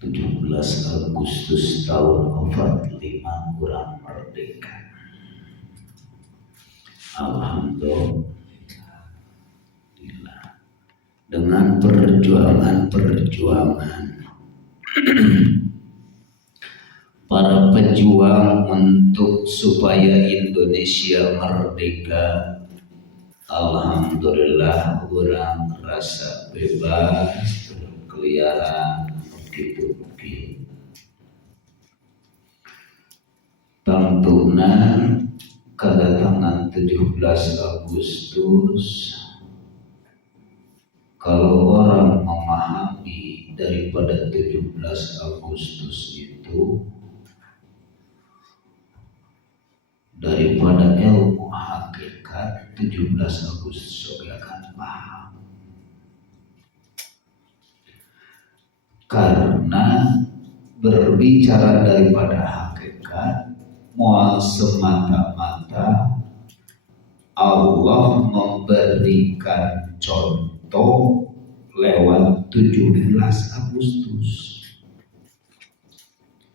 17 Agustus tahun 45 kurang merdeka. Alhamdulillah. Dengan perjuangan para pejuang untuk supaya Indonesia merdeka, alhamdulillah orang rasa bebas berkeliaran begitu-begitu. Tentunya kedatangan 17 Agustus, kalau orang memahami daripada 17 Agustus itu daripada ilmu hakikat, 17 Agustus akan paham. Karena berbicara daripada hakikat, mual semata-mata Allah memberikan contoh lewat 17 Agustus.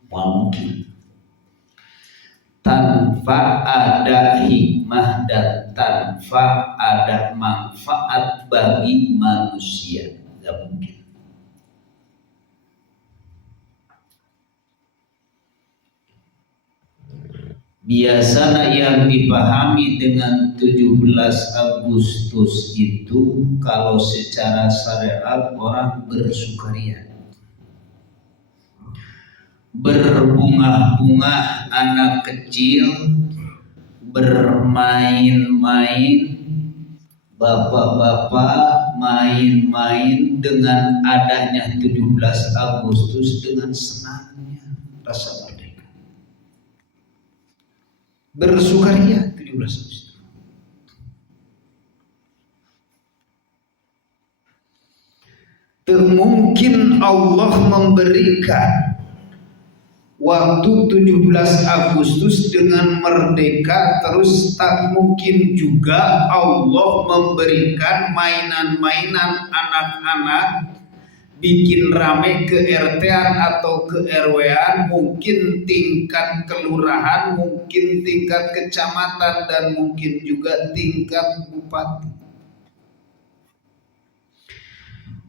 Mungkin tanpa ada hikmah dan tanpa ada manfaat bagi manusia, tidak mungkin. Biasanya yang dipahami dengan 17 Agustus itu kalau secara syariat orang bersukaria, berbunga-bunga anak kecil, bermain-main, bapak-bapak main-main dengan adanya 17 Agustus dengan senangnya rasa merdeka. Bersukaria 17 Agustus. Mungkin Allah memberikan waktu 17 Agustus dengan merdeka, terus tak mungkin juga Allah memberikan mainan-mainan anak-anak bikin rame ke RT-an atau ke RW-an, mungkin tingkat kelurahan, mungkin tingkat kecamatan, dan mungkin juga tingkat bupati.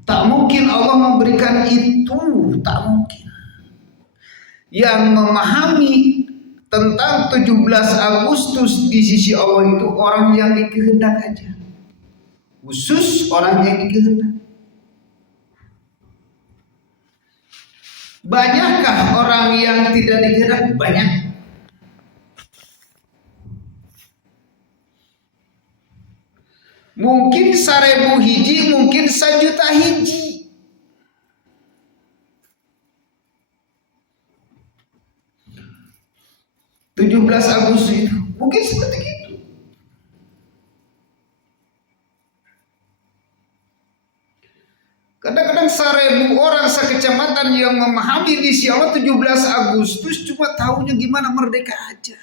Tak mungkin Allah memberikan itu, tak mungkin. Yang memahami tentang 17 Agustus di sisi Allah itu orang yang dikehendak aja, khusus orang yang dikehendak. Banyakkah orang yang tidak dikehendak? Banyak. Mungkin 1000 hiji, mungkin 1.000.000 hiji. (17 Agustus itu mungkin seperti itu. Kadang-kadang 1000 orang sekecamatan yang memahami di sisi Allah 17 Agustus cuma tahunya gimana merdeka aja.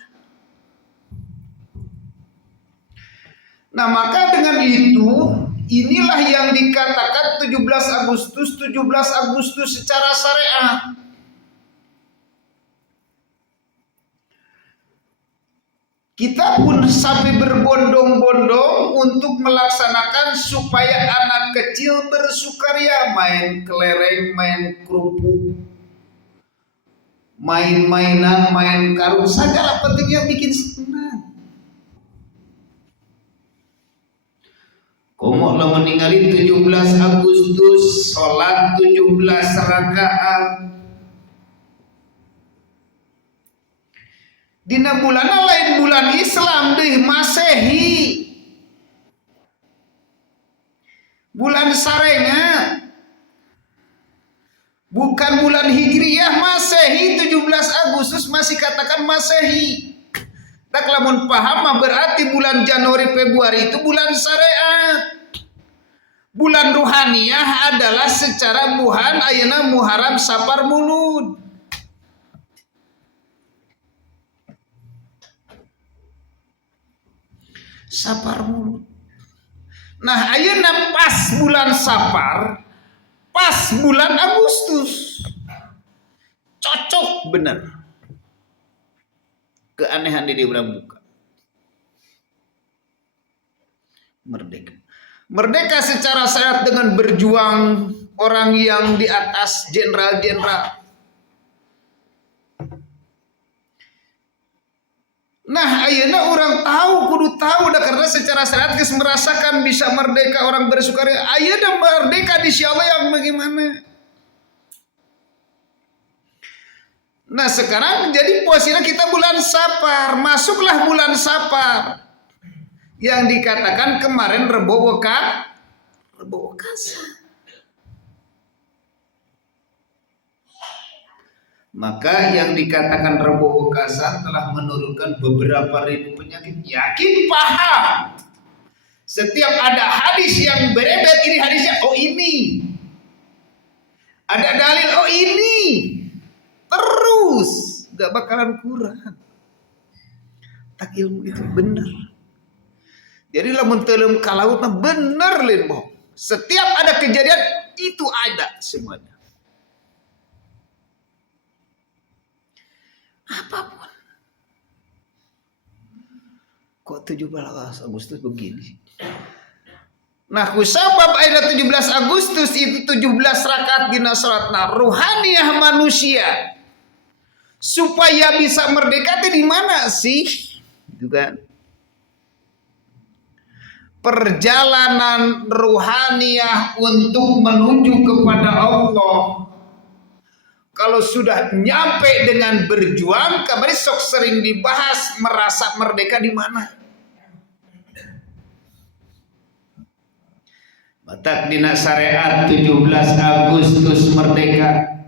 Nah, maka dengan itu inilah yang dikatakan 17 Agustus secara syariat. Kita pun sampai berbondong-bondong untuk melaksanakan supaya anak kecil bersukaria, main kelereng, main kerupuk, main-mainan, main karung, segala pentingnya bikin senang. Komo lah meninggali 17 Agustus, sholat 17 rakaat. Dina bulan lain bulan Islam deh, Masehi. Bulan Sarenga. Bukan bulan Hijriyah, Masehi 17 Agustus masih katakan Masehi. Tak lamun paham berarti bulan Januari Februari itu bulan syariat. Bulan ruhaniyah adalah secara buhan ayeuna Muharram Safar Mulud. Safar Mulud. Nah, ayeuna pas bulan Safar, pas bulan Agustus. cocok benar. Keanehan di Pramuka. Merdeka. Merdeka secara syariat dengan berjuang orang yang di atas jenderal-jenderal. Nah, ayeuna orang kudu tahu dah karena secara syariat geus merasakan bisa merdeka orang bersukaria. Ayeuna merdeka di Allah yang bagaimana? Nah, sekarang jadi posisinya kita bulan Sapar, masuklah bulan Sapar. Yang dikatakan kemarin Rebo Wekasa. Maka yang dikatakan Rebo Wekasa telah menurunkan beberapa ribu penyakit. Yakin paham. Setiap ada hadis yang beredar, ini hadisnya, oh ini. Ada dalil, oh ini. Terus. Gak bakalan kurang. Tak ilmu itu benar. Jadi lamun teu kalautna bener lin bohong. Setiap ada kejadian itu ada semuanya. Apapun. Kok 17 Agustus begini? Nah, kusabab ayat 17 Agustus itu 17 rakaat dina salatna ruhaniyah manusia. Supaya bisa merdeka di mana sih? Gitu kan? Perjalanan ruhaniyah untuk menuju kepada Allah. Kalau sudah nyampe dengan berjuang, kemarin sok sering dibahas merasa merdeka di mana. Batak dina syariat 17 Agustus merdeka.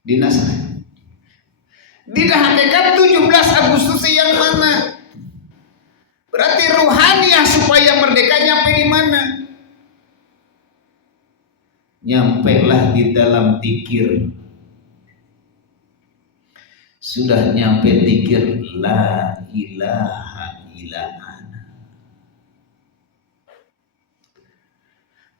Dina syariat. Dina hakikat 17 Agustus yang mana? Berarti ruhaniyah supaya merdeka nyampe di mana? Nyampelah di dalam zikir. Sudah nyampe zikir la ilaha illa ana.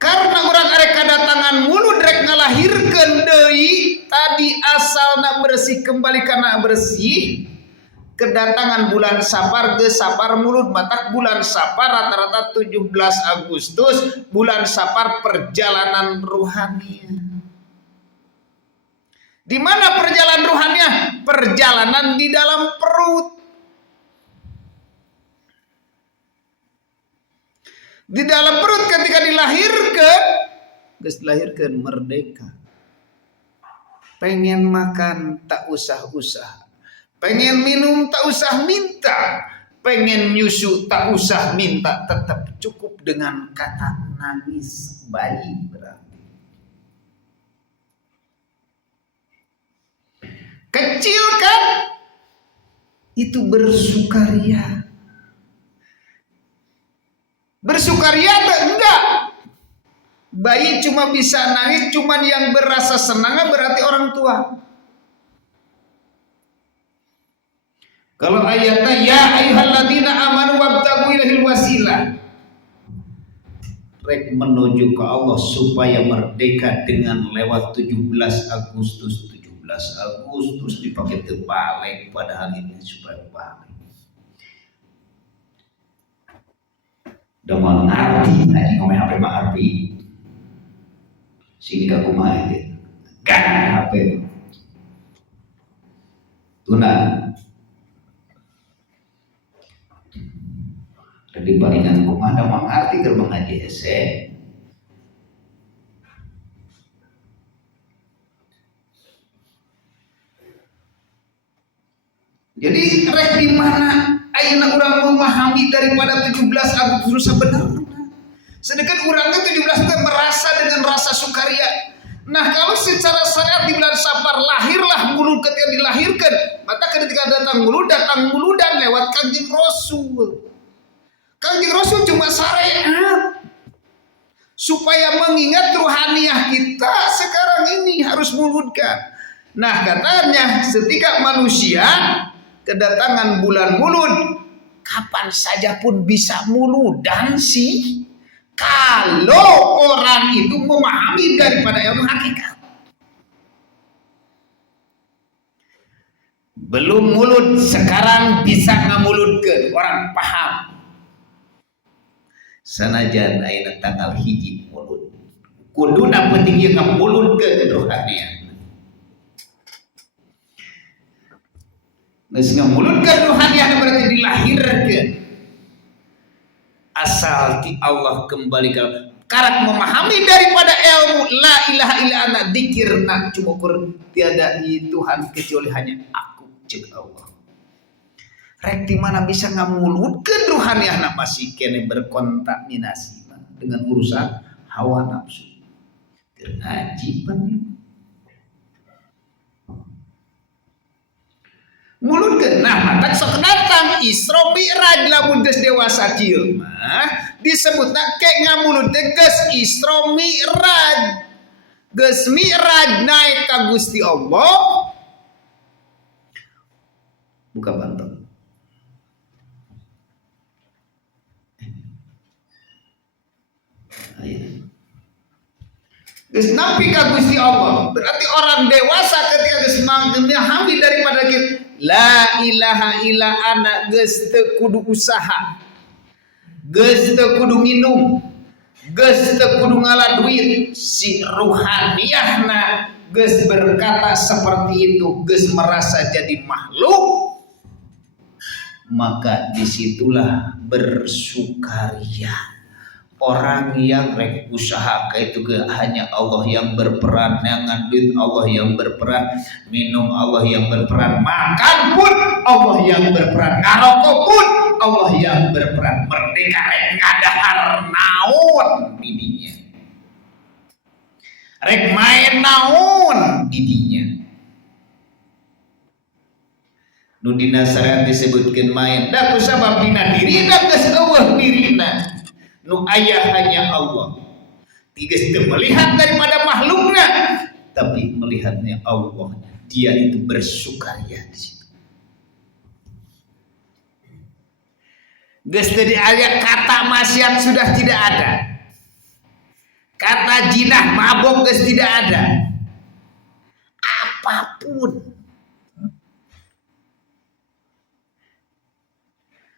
Karena orang arek kadatangan mulut rek ngalahirkeun deui, tadi asalna bersih kembali kana bersih. Kedatangan bulan Sapar ge Sapar mulut matak bulan Sapar rata-rata 17 Agustus bulan Sapar perjalanan ruhani. Di mana perjalanan ruhaninya? Perjalanan di dalam perut. Di dalam perut ketika dilahirkan, geus dilahirkan merdeka. Pengen makan tak usah-usah. Pengen minum tak usah minta. Pengen nyusu tak usah minta. Tetap cukup dengan kata nangis bayi berarti. Kecil kan? Itu bersukaria. Bersukaria enggak? Bayi cuma bisa nangis, cuman yang berasa senang berarti orang tua. Kalau ayatnya ya ayyuhalladzina amanu wabtagu ilahil wasilah. Rek menuju ke Allah supaya merdeka dengan lewat 17 Agustus. 17 Agustus dipakai terbalik padahal ini supaya balik. Udah mau ngerti, nanti ngomong HP mah arti. Sini ke rumah itu. Kan HP. Tuna. Jadi palingan rumah ada mengerti ke mengaji ese. Jadi rek di mana ayeuna urang memahami daripada 17 Agustus sebenarnya. Sedangkan urangnya 17 itu merasa dengan rasa sukaria. Nah, kalau secara syariat di bulan Sapar lahirlah mulut ketika dilahirkan, maka ketika datang muludan lewat Kanjeng Rasul. Kanjeng Rasul cuma syariat supaya mengingat ruhaniyah kita sekarang ini harus muludkan. Nah, katanya ketika manusia kedatangan bulan mulud, kapan saja pun bisa muludan sih. Kalau orang itu memahami daripada ilmu hakikat. Belum mulut, sekarang bisa ngamulutkeun, orang paham. Sanajan ayeuna tanggal 1 mulut. Kuduna penting ieu ngamulutkeun rohanian. Geus ngamulutkeun rohanian berarti dilahirkeun. Asal ti Allah kembali ke karak memahami daripada ilmu la ilaha illa ana dzikirna cumukur tiada Tuhan kecuali hanya aku jeung Allah. Rek di mana bisa ngamulutkeun rohaniahna masih kene berkontaminasi dengan urusan hawa nafsu. Keur ngaji mulutkeun nah tak sok datang Isra Mi'raj lamun geus dewasa kieu mah disebutna ke ngamulut teh geus Isra Mi'raj. Geus Mi'raj naik ka Gusti Allah. Buka bantal. Geus napi ka Gusti Allah. Berarti orang dewasa ketika geus memahami daripada kita la ilaha illa ana geus teu kudu usaha. Geus teu kudu minum. Geus teu kudu ngala duit. Si ruhaniahna geus berkata seperti itu, geus merasa jadi makhluk. Maka disitulah bersukaria. Orang yang rek usaha itu hanya Allah yang berperan, ngangan duit Allah yang berperan, minum Allah yang berperan, makan pun Allah yang berperan, ngarokok pun Allah yang berperan, merdeka rek ngadahar naon didinya, rek main naon didinya. Nu dina syariat disebutkeun main, da kusabab dina dirina geus eueuh dirina. Nu ayah hanya Allah. Tiga melihat daripada makhluknya, tapi melihatnya Allah. Dia itu bersukaria di situ. Geus teu aya kata maksiat sudah tidak ada. Kata jinah mabok geus tidak ada. Apapun.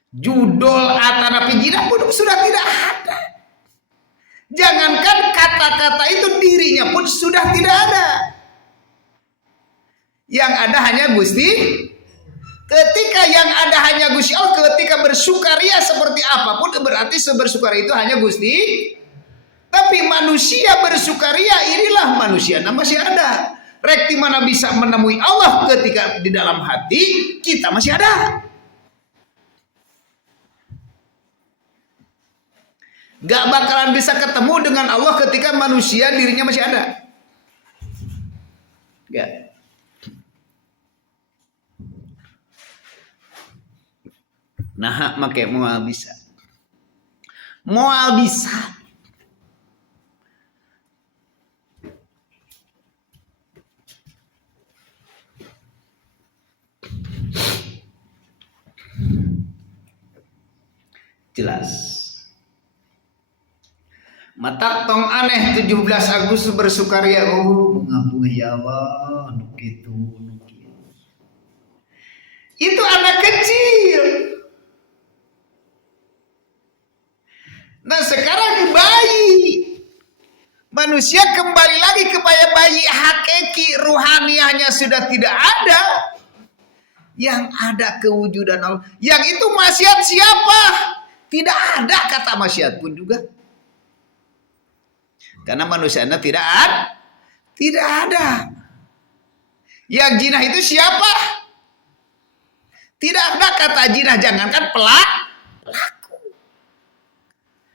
Judul atanapi jinah pun sudah tidak ada. Jangankan kata-kata itu dirinya pun sudah tidak ada. Yang ada hanya Gusti. Ketika yang ada hanya Gusti Allah, ketika bersukaria seperti apapun berarti bersukaria itu hanya Gusti. Tapi manusia bersukaria inilah manusia masih ada. Rek di mana bisa menemui Allah ketika di dalam hati kita masih ada. Gak bakalan bisa ketemu dengan Allah ketika manusia dirinya masih ada. Gak. Nah, make moal bisa. Moal bisa. Jelas. Matak tong aneh 17 Agustus bersukaria. Oh, bunga-bunga ya Allah, nu kitu, nu kitu. Itu anak kecil. Nah, sekarang bayi. Manusia kembali lagi kepada bayi hakiki, ruhaniahnya sudah tidak ada. Yang ada kewujudan Allah. Yang itu maksiat siapa? Tidak ada kata maksiat pun juga. Karena manusianya tidak ada. Yang jinah itu siapa? Tidak ada kata jinah, jangankan pelaku.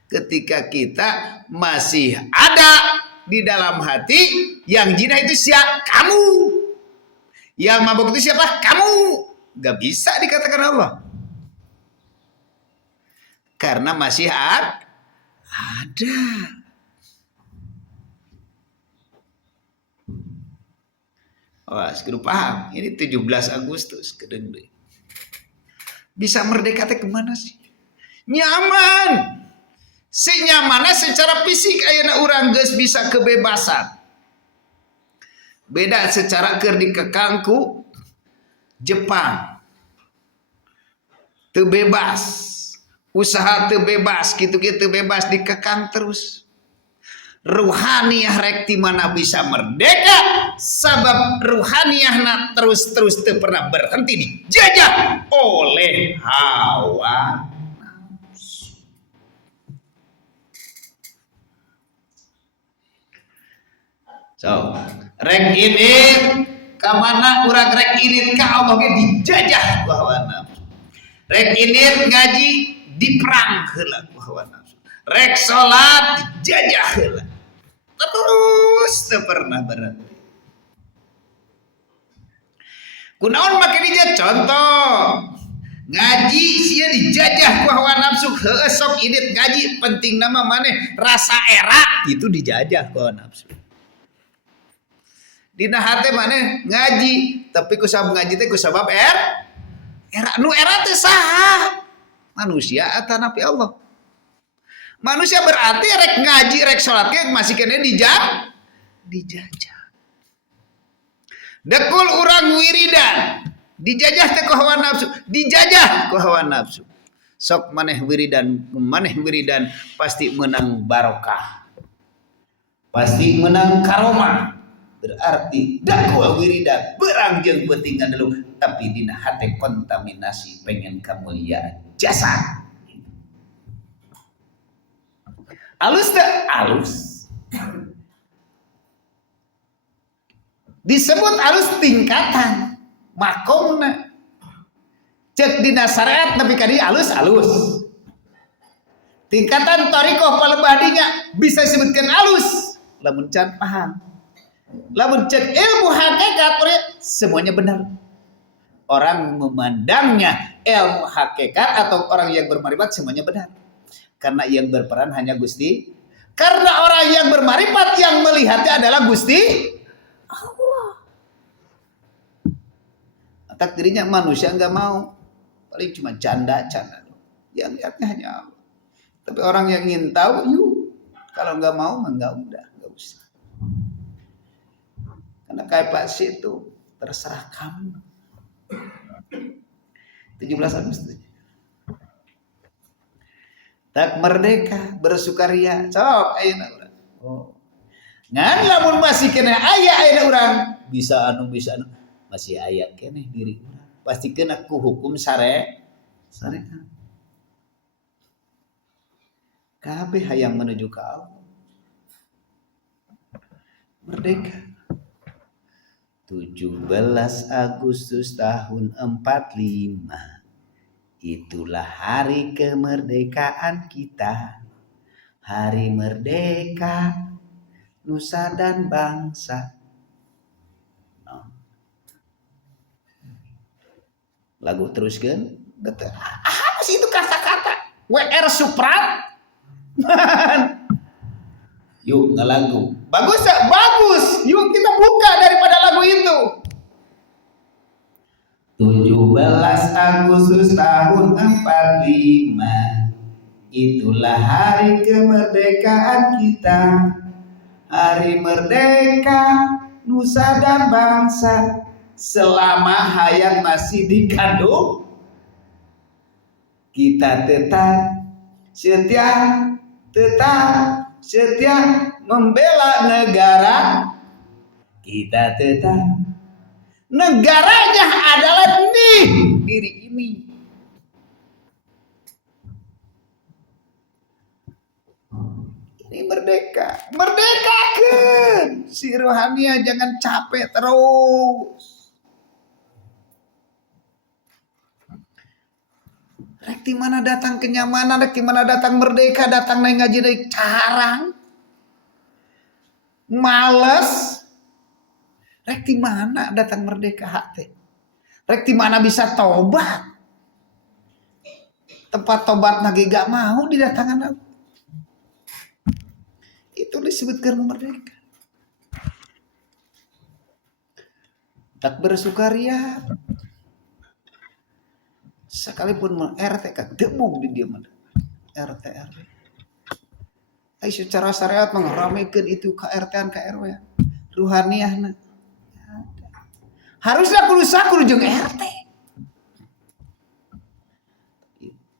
Ketika kita masih ada di dalam hati, yang jinah itu siapa? Kamu. Yang mabuk itu siapa? Kamu. Gak bisa dikatakan Allah. Karena masih ada. Wah, segitu paham. Ini 17 Agustus kedeng. Bisa merdeka teh kemana sih? Nyaman. Si nyamanna secara fisik ayeuna urang geus bisa kebebasan. Beda secara keur dikekang ku Jepang. Teu bebas. Usaha teu bebas, kitu-kitu bebas dikekang terus. Ruhaniyah rek ti mana bisa merdeka sabab ruhaniyahna terus-terus teu pernah berhenti dijajah oleh hawa. So, rek ini kamana urang rek ini ka Allah ge dijajah ku hawa nafsu. Rek ini ngaji diperang heula ku hawa nafsu. Rek salat dijajah heula. Terus teu pernah berhenti. Kunaon make dijajah contoh. Ngaji sia dijajah ku hawa nafsu heueuh sok idit ngaji penting nama maneh rasa era itu dijajah ku hawa nafsu. Dina hate maneh ngaji tapi ku sabab ngaji teh ku sabab era nu era teh saha manusia atau nabi Allah. Manusia berarti rek ngaji rek salat ge masih kene dijajah. Dekul urang wiridan dijajah teh ku hawa nafsu, dijajah ku hawa nafsu. Sok maneh wiridan pasti menang barokah. Pasti menang karomah. Berarti dakwah wiridan berang jeung beutingan dulu tapi dina hate kontaminasi pengen kamuliaan jasad. Alus teh alus. Disebut alus tingkatan makomna. Cek dina syariat tapi kadi alus-alus. Tingkatan thariqah palebadinya bisa disebutkan alus lamun can paham. Lamun cek ilmu hakikat semuanya benar. Orang memandangnya ilmu hakikat atau orang yang bermarifat semuanya benar. Karena yang berperan hanya Gusti. Karena orang yang bermarifat yang melihatnya adalah Gusti Allah. Tak dirinya manusia enggak mau. Paling cuma canda. Yang lihatnya hanya Allah. Tapi orang yang ingin tahu, yuk. Kalau enggak mau, enggak usah. Karena kayak Pak Si itu terserah kamu. 17 Agustus. Tak merdeka bersukaria. Sok ayeuna urang. Oh. Ngan lamun masih kena aya ayeuna urang bisa masih aya keneh diri urang. Pasti kena ku hukum syariat. Kabeh hayang menuju ke Allah. Merdeka. 17 Agustus tahun 45. Itulah hari kemerdekaan kita. Hari merdeka nusa dan bangsa. Lagu teruskeun. Apa sih itu kata-kata? WR Suprat. Yuk ngelagu. Bagus ya? Bagus. Yuk kita buka daripada lagu itu. 17 Agustus tahun 45. Itulah hari kemerdekaan kita. Hari merdeka nusa dan bangsa. Selama hayat masih dikandung, kita tetap setia membela negara. Kita tetap negaranya adalah diri ini. Ini merdekakan si rohania, jangan capek terus. Rek di mana datang kenyamanan, rek di mana datang merdeka, datang naik ngaji dari carang. Males. Rek di mana datang merdeka hati? Rek di mana bisa tobat? Tempat tobat lagi gak mau didatangan aku. Itu disebutkan merdeka. Tak bersukaria. Sekalipun RT kan demung di dia mana RT. Ai secara syariat mengeramekeun itu KRT-an KRW. Ruhaniyahna. Harusnya kudu sakur jeung RT.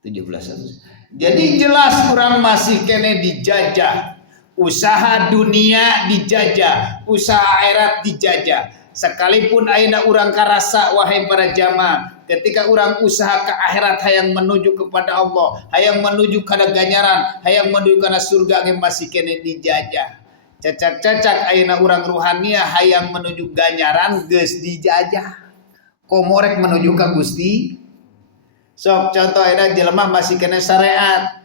17. Jadi jelas kurang masih kene dijajah. Usaha dunia dijajah, usaha akhirat dijajah. Sekalipun ayeuna urang karasa wahai para jamaah, ketika urang usaha ke akhirat hayang menuju kepada Allah, hayang menuju kana ganjaran, hayang menuju kana surga ge masih kene dijajah. Cacak-cacak ayeuna urang ruhaniah hayang menuju ganjaran geus dijajah. Komorek menuju ka Gusti. Sok contoh ayeuna jelema masih kene syariat.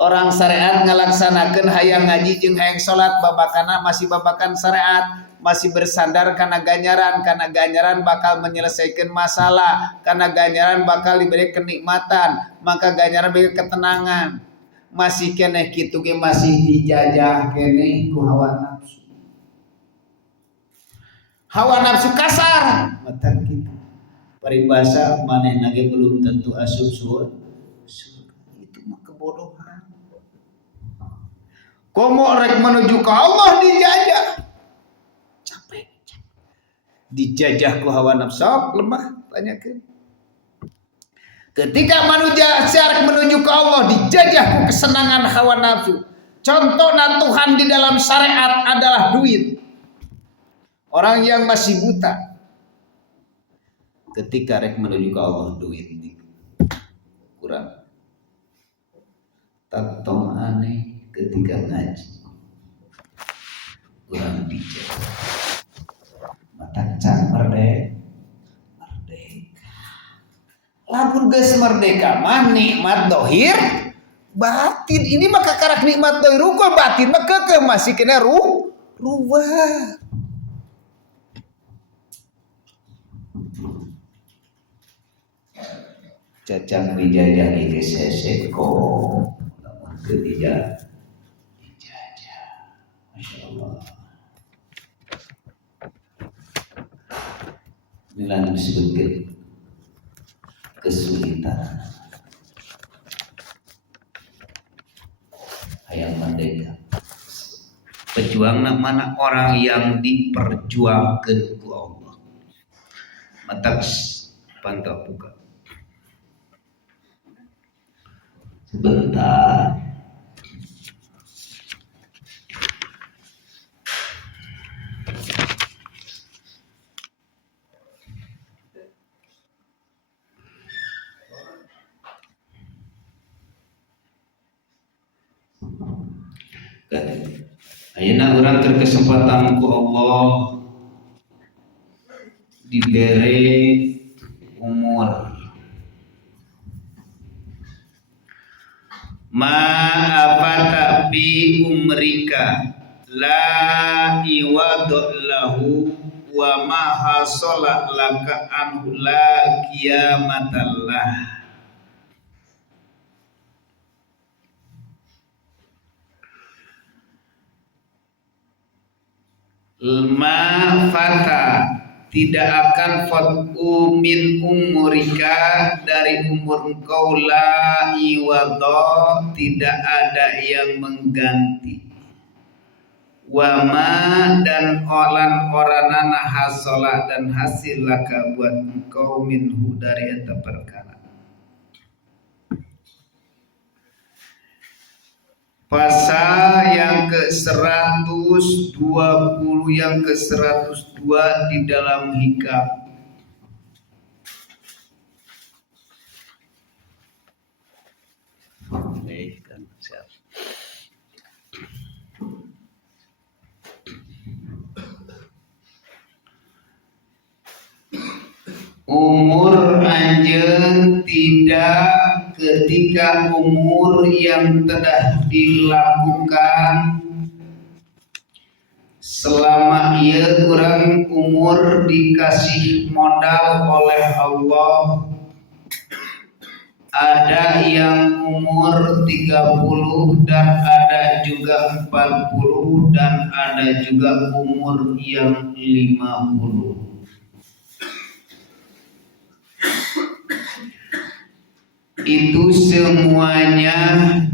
Orang syariat ngalaksanakeun hayang ngaji jeung hayang salat babakana masih babakan syariat, masih bersandar kana ganjaran bakal menyelesaikan masalah, kana ganjaran bakal diberi kenikmatan, maka ganjaran beri ketenangan. Masih keneh kitu ge masih dijajah keneh ku hawa nafsu. Hawa nafsu kasar, mata kitu. Paribasa manehna ge belum tentu asup surga. Itu mah kebodohan. Komo rek menuju ke Allah dijajah. Capek. Dijajah ku hawa nafsu lemah tanyakeun. Ketika manusia syarat menuju ke Allah dijajah ku kesenangan hawa nafsu. Contohna Tuhan di dalam syariat adalah duit. Orang yang masih buta ketika rek menuju ke Allah duit kurang. Tatom aneh ketika ngaji kurang bijak. Mata can merdeka. Lamun geus merdeka mah nikmat dohir batin. Ini mah kakarak nikmat dohir rukul batin mah kekeh masih kena ruwah. Cacang dijajah di seseko lamun teu dijajah. Masyaallah. Inilah disebutkan kesulitan hayang merdeka. Pejuang mana orang yang diperjuangkan ku Allah. Matak pantau buka. Sebentar. Ayeuna urang keur kesempatan ku Allah diberi umur ma'afata bi umrika la iwadu lahu wa ma hasala laka anhu la qiyamatallah. Ma fata tidak akan fatu min umurika dari umur engkau la iwado tidak ada yang mengganti wama dan oranana hasola dan hasil laka buat engkau minhu dari eta perkara. Pasal yang ke-120 yang ke-102 di dalam hikam. Umur anjeun tidak ketika umur yang telah dilakukan selama ia kurang umur dikasih modal oleh Allah. Ada yang umur 30 dan ada juga 40 dan ada juga umur yang 50. Itu semuanya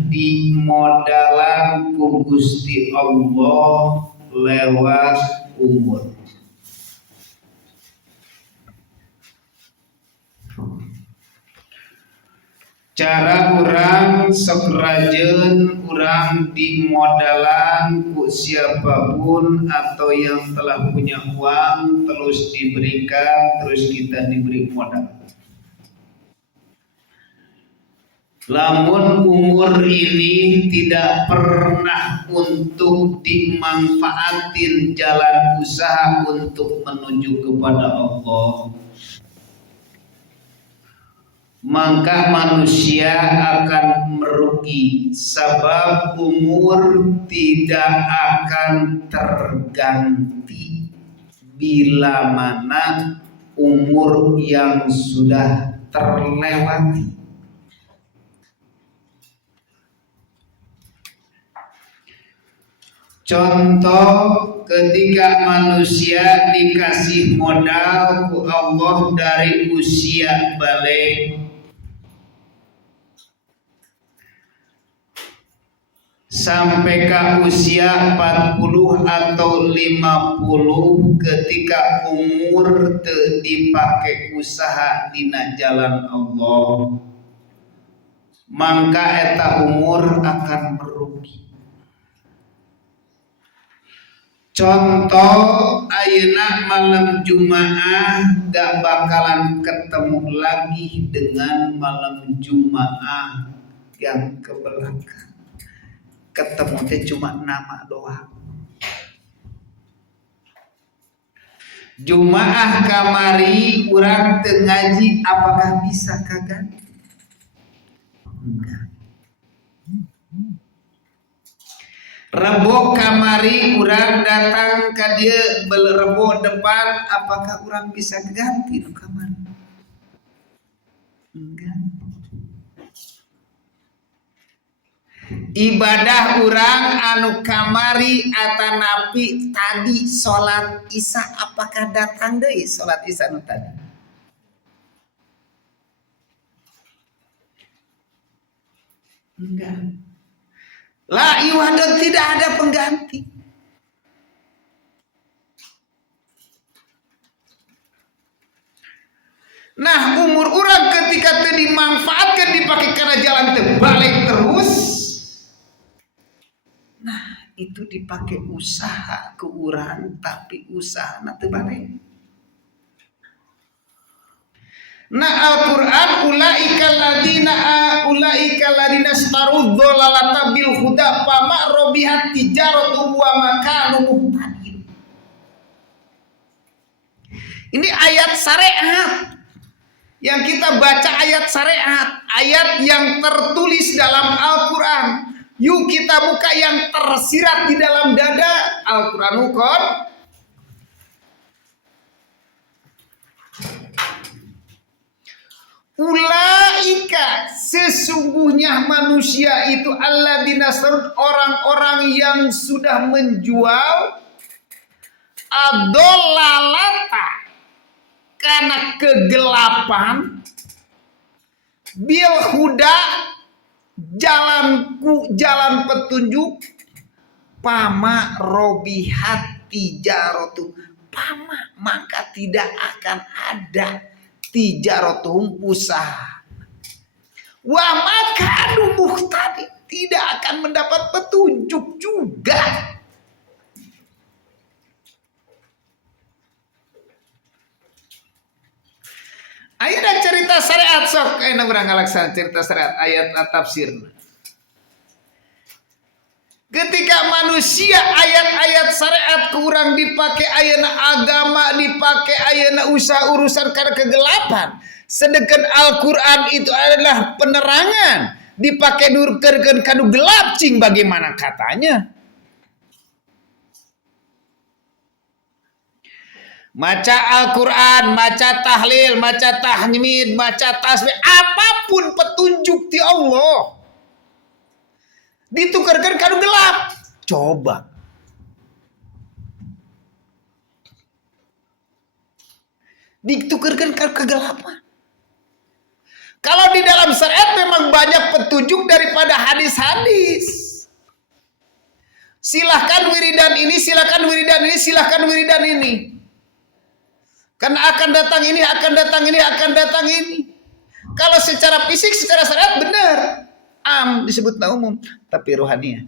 dimodalan ku Gusti Allah lewat umur. Cara urang sok rajeun urang dimodalan ku siapapun atau yang telah punya uang terus diberikan, terus kita diberi modal. Lamun umur ini tidak pernah untuk dimanfaatin jalan usaha untuk menuju kepada Allah, maka manusia akan merugi, sebab umur tidak akan terganti bila mana umur yang sudah terlewati. Contoh, ketika manusia dikasih modal ku Allah dari usia balik sampai ke usia 40 atau 50, ketika umur teu dipake usaha dina jalan Allah, maka eta umur akan merugi. Contoh, ayeuna malam Jumaah gak bakalan ketemu lagi dengan malam Jumaah yang kebelakang. Ketemu teh cuma nama doang. Jumaah kamari urang teu ngaji, apakah bisa kaganti? Enggak. Rebo kamari urang datang ke dia Rebo depan, apakah urang bisa ganti nu kamari? Enggak. Ibadah urang anu kamari atanapi tadi salat Isya, apakah datang deui salat Isya nu tadi? Enggak. La iwadah, tidak ada pengganti. Nah, umur orang ketika teu dimanfaatkan dipakai karena jalan terbalik terus, nah itu dipakai usaha ke urang, tapi usaha na teu balik. Nah, Al-Qur'an ulaika ladina staru dhalalata bil huda fama robihat tijaratu wa makanu muhtadin. Ini ayat syariat yang kita baca, ayat syariat, ayat yang tertulis dalam Al-Qur'an. Yuk kita buka yang tersirat di dalam dada Al-Qur'anul Karim. Ulaika, sesungguhnya manusia itu alladzina, orang-orang yang sudah menjual adollalata karena kegelapan, bil huda jalan petunjuk, pama robihat tijaratu, pama maka tidak akan ada tijaratuhum usaha, wa makanu muhtadi, tidak akan mendapat petunjuk juga. Ayeuna cerita syariat sok ayeuna urang ngalaksana cerita syariat ayat tafsir. Ketika manusia ayat-ayat syariat kurang dipakai ayeuna agama, dipakai ayeuna usaha urusan karena kegelapan, sedangkan Al-Qur'an itu adalah penerangan, dipakai nurkeun kanu gelap cing, bagaimana katanya? Maca Al-Qur'an, maca tahlil, maca tahmid, maca tasbih, apapun petunjuk di Allah ditukarkan kanu gelap. Coba ditukarkan kanu kegelapan. Kalau di dalam syariat memang banyak petunjuk daripada hadis-hadis. Silahkan wiridan ini, silahkan wiridan ini, silahkan wiridan ini. Karena akan datang ini, akan datang ini, akan datang ini. Kalau secara fisik, secara syariat benar. Disebutlah umum, tapi rohaninya.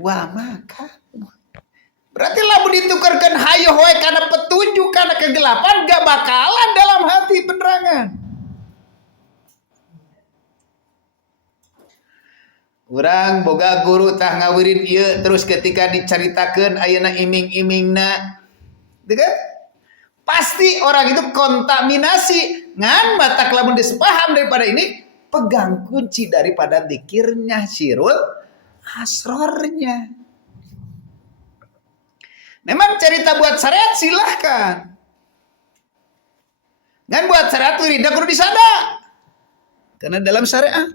Wah, maka berarti lamun ditukarkan hayo hoy karena petunjuk karena kegelapan gak bakalan dalam hati penerangan. Urang boga guru tah ngawirin ieu terus ketika dicaritakeun ayeuna iming-imingna. Deukeut? Pasti orang itu kontaminasi ngan batak lamun disepaham daripada ini pegang kunci daripada zikirnya sirul asrornya. Memang cerita buat syariat silahkan. Ngan buat syariat wiridan kudu disada. Karena dalam syariat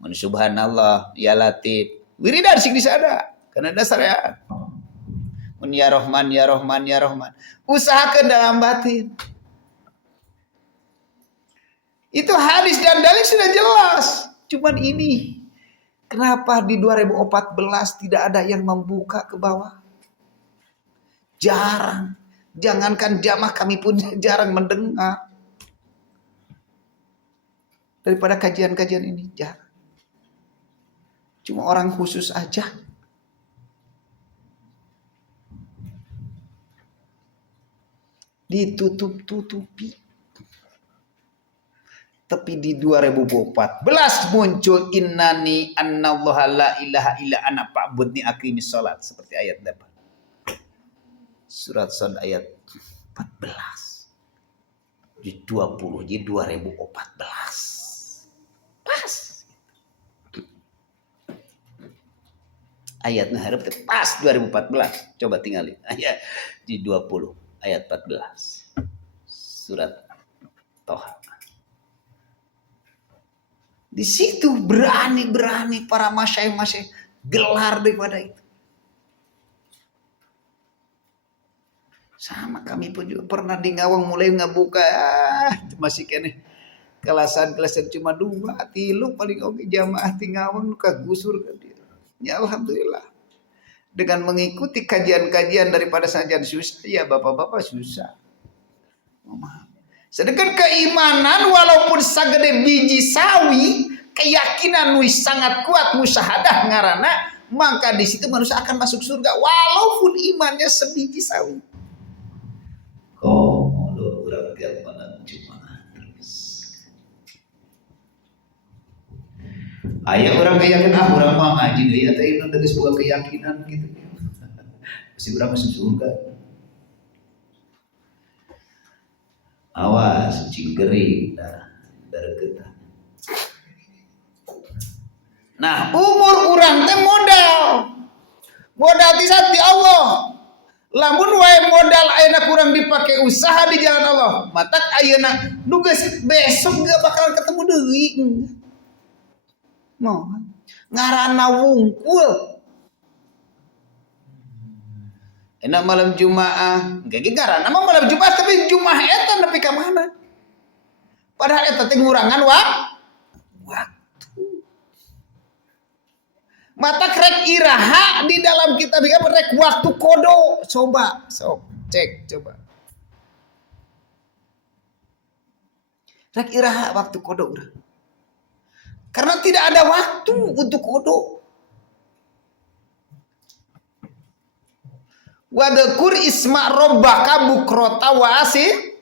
mun subhanallah ya latif wiridan sing disada karena ada syariat. Mun ya Rahman ya Rahman ya Rahman usahakeun dalam batin. Itu hadis dan dalil sudah jelas. Cuman ini kenapa di 2014 tidak ada yang membuka ke bawah? Jarang. Jangankan jamaah kami pun jarang mendengar. Daripada kajian-kajian ini jarang. Cuma orang khusus aja. Ditutup-tutupi. Tapi di 2014 muncul innani annallaha la ilaha illa ana fa'budni aqimis shalat seperti ayat 8. Surat Shad ayat 14. Di 20 di 2014. Pas. Ayatnya harap pas 2014. Coba tinggalin. Ayat di 20 ayat 14. Surat Toha. Di situ berani-berani para masyayikh gelar daripada itu. Sama kami pun juga pernah di Ngawang mulai ngebuka masih kene kelasan cuma 2 3 paling oke jamaah di Ngawang nuka gusur kan dia. Ya alhamdulillah. Dengan mengikuti kajian-kajian daripada sajian susah ya bapak-bapak susah. Sedangkan keimanan walaupun sagede biji sawi, keyakinan wis sangat kuat musyahadah ngarana, maka di situ manusia akan masuk surga walaupun imannya sebiji sawi. Lo berarti mana cuma terus. Ayah orang keyakinan orang mah ngaji deui eta ieu teh sebuah keyakinan gitu. Masih orang masuk surga. Awas cingkering dari kita. Nah, umur urang teh modal ti sati Allah. Lamun wae modal ayeuna kurang dipake usaha di jalan Allah, matak ayeuna nu geus besok gak bakalan ketemu deui. Moh, ngaranna wungkul. Enak malam Jumaah, engke ngaranna mah malam Jumaah tapi Jumaah eta nepi ka mana? Padahal eta teh ngurangan waktu. Mata krek iraha di dalam kitab ieu rek waktu kodo. Coba, cek coba. Rek iraha waktu kodo urang. Karena tidak ada waktu untuk kodo. Wadkur isma rabbaka bukrota wa asil.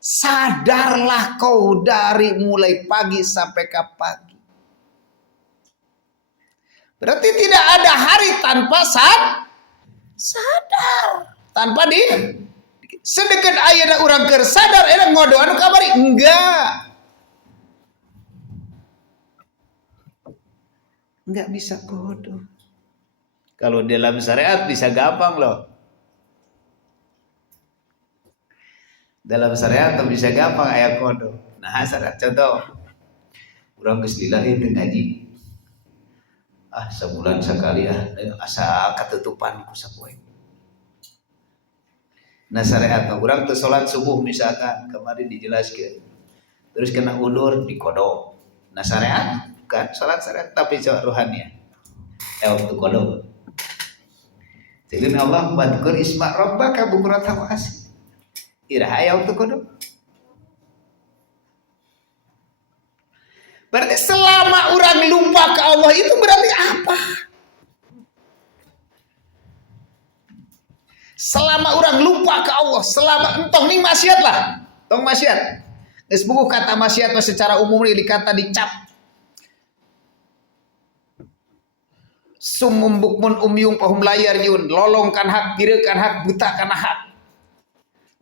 Sadarlah kau dari mulai pagi sampai ke pagi. Berarti tidak ada hari tanpa sadar. Tanpa sedekat ayeuna urang keur sadar eta ngodo anu kabari enggak bisa kodo. Kalau dalam syariat bisa gampang loh. Dalam syariat bisa gampang aya kodo. Nah, syariat contoh. Urang geus dilahi teu ngaji. Sebulan sekali asa katutupan ku sapoe. Nah syariat urang teu salat subuh misalkan kemarin dijelaskeun. Terus kena udur dikodok. Nah syariat kan salat syariat tapi rohaniah. Waktu kodok. Jadi Allah wadkur isma rabbaka bukratan wa asila. Iraha aya waktu kodok. Berarti selama orang lupa ke Allah itu berarti apa? Selama orang lupa ke Allah, selama entong nih maksiat lah, tong maksiat. Geus buku kata maksiat secara umum dikata dicap. Summum bukmun umyung fahum layar yun, lolong kan hak, kira kan hak, buta kan hak.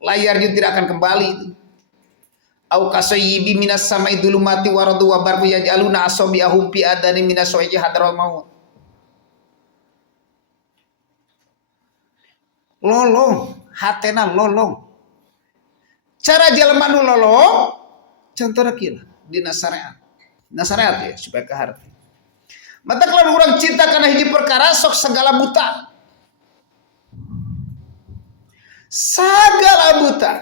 Layar yun tidak akan kembali itu. Au kasayyibi minas samai dulumati waradu wa barbu yaj'aluna asabi'ahum fi adani minas su'iqi hadral maut. Lolong, hatena lolong. Cara jelema nu lolong contohna kieu di nasareat. Nasareat ya supaya kaharti. Mata kalau orang cinta karena hiji perkara sok segala buta. Segala buta.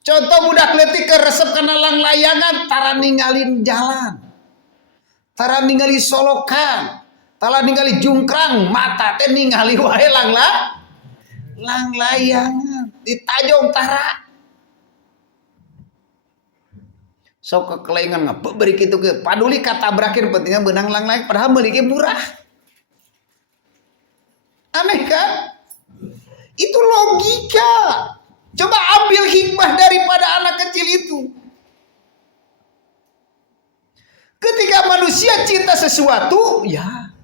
Contoh budak leutik ke resep kana layangan tara ningalin jalan. Tara ningali solokan, tara ningali jungkrang, mata teh ningali wae lang layangan ditajong tara. Sok kekelengan ngapa beri kitu ke paduli katabrakin pentingnya benang lang padahal meuli ge murah. Aneh kan? Itu logika. Coba ambil hikmah daripada anak kecil itu. Ketika manusia cinta sesuatu, ya.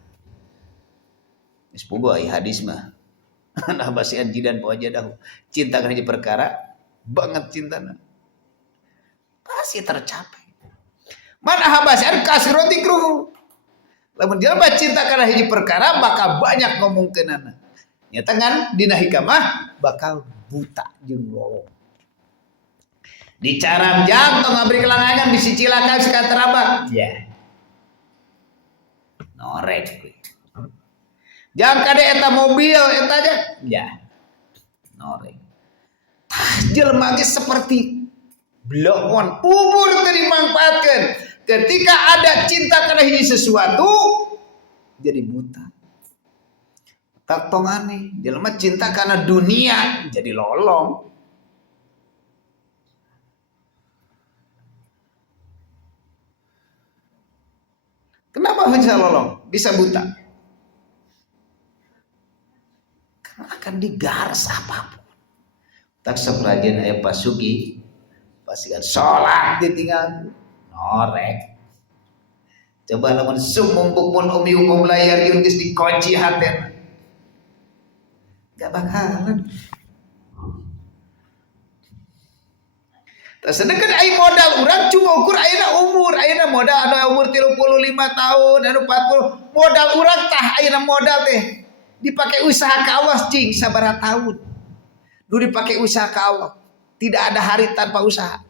Sepugu ai hadis mah. Nah basian jidan pawajadahu. Cinta kana perkara banget cintana. Pasti tercapai. Mana habasian kasiroti kruhu. Lamun jelema cinta kana hiji perkara bakal banyak ngomongkeunana. Nyata kan dina hikamah bakal buta jeung lolong. Dicaram jang tong ngabri kelangangan bisi cilaka sika terabak. Ya. Norek. Jang kade eta mobil eta aja. Ya. Norek. Jelema ge seperti blokon umur teu dimanfaatkeun. Ketika ada cinta kana hiji sesuatu jadi buta. Tak tong aneh, jelema cinta karena dunia jadi lolong. Kenapa bisa lolong? Bisa buta? Karena akan digaras apapun. Tak seprajen aya pasugi, pasikan salat ditinggal norek. Coba lamun sumum bukmun umyukum layar yun geus dikunci hatena. Gak bakalan. Tersedekan ai modal urang cuma ukur ayeuna umur, ayeuna modal anu umur 35 tahun, anu 40, modal urang tah ayeuna modal teh dipakai usaha ka Allah cing sabaraha tahun. Nu dipakai usaha ka Allah. Tidak ada hari tanpa usaha.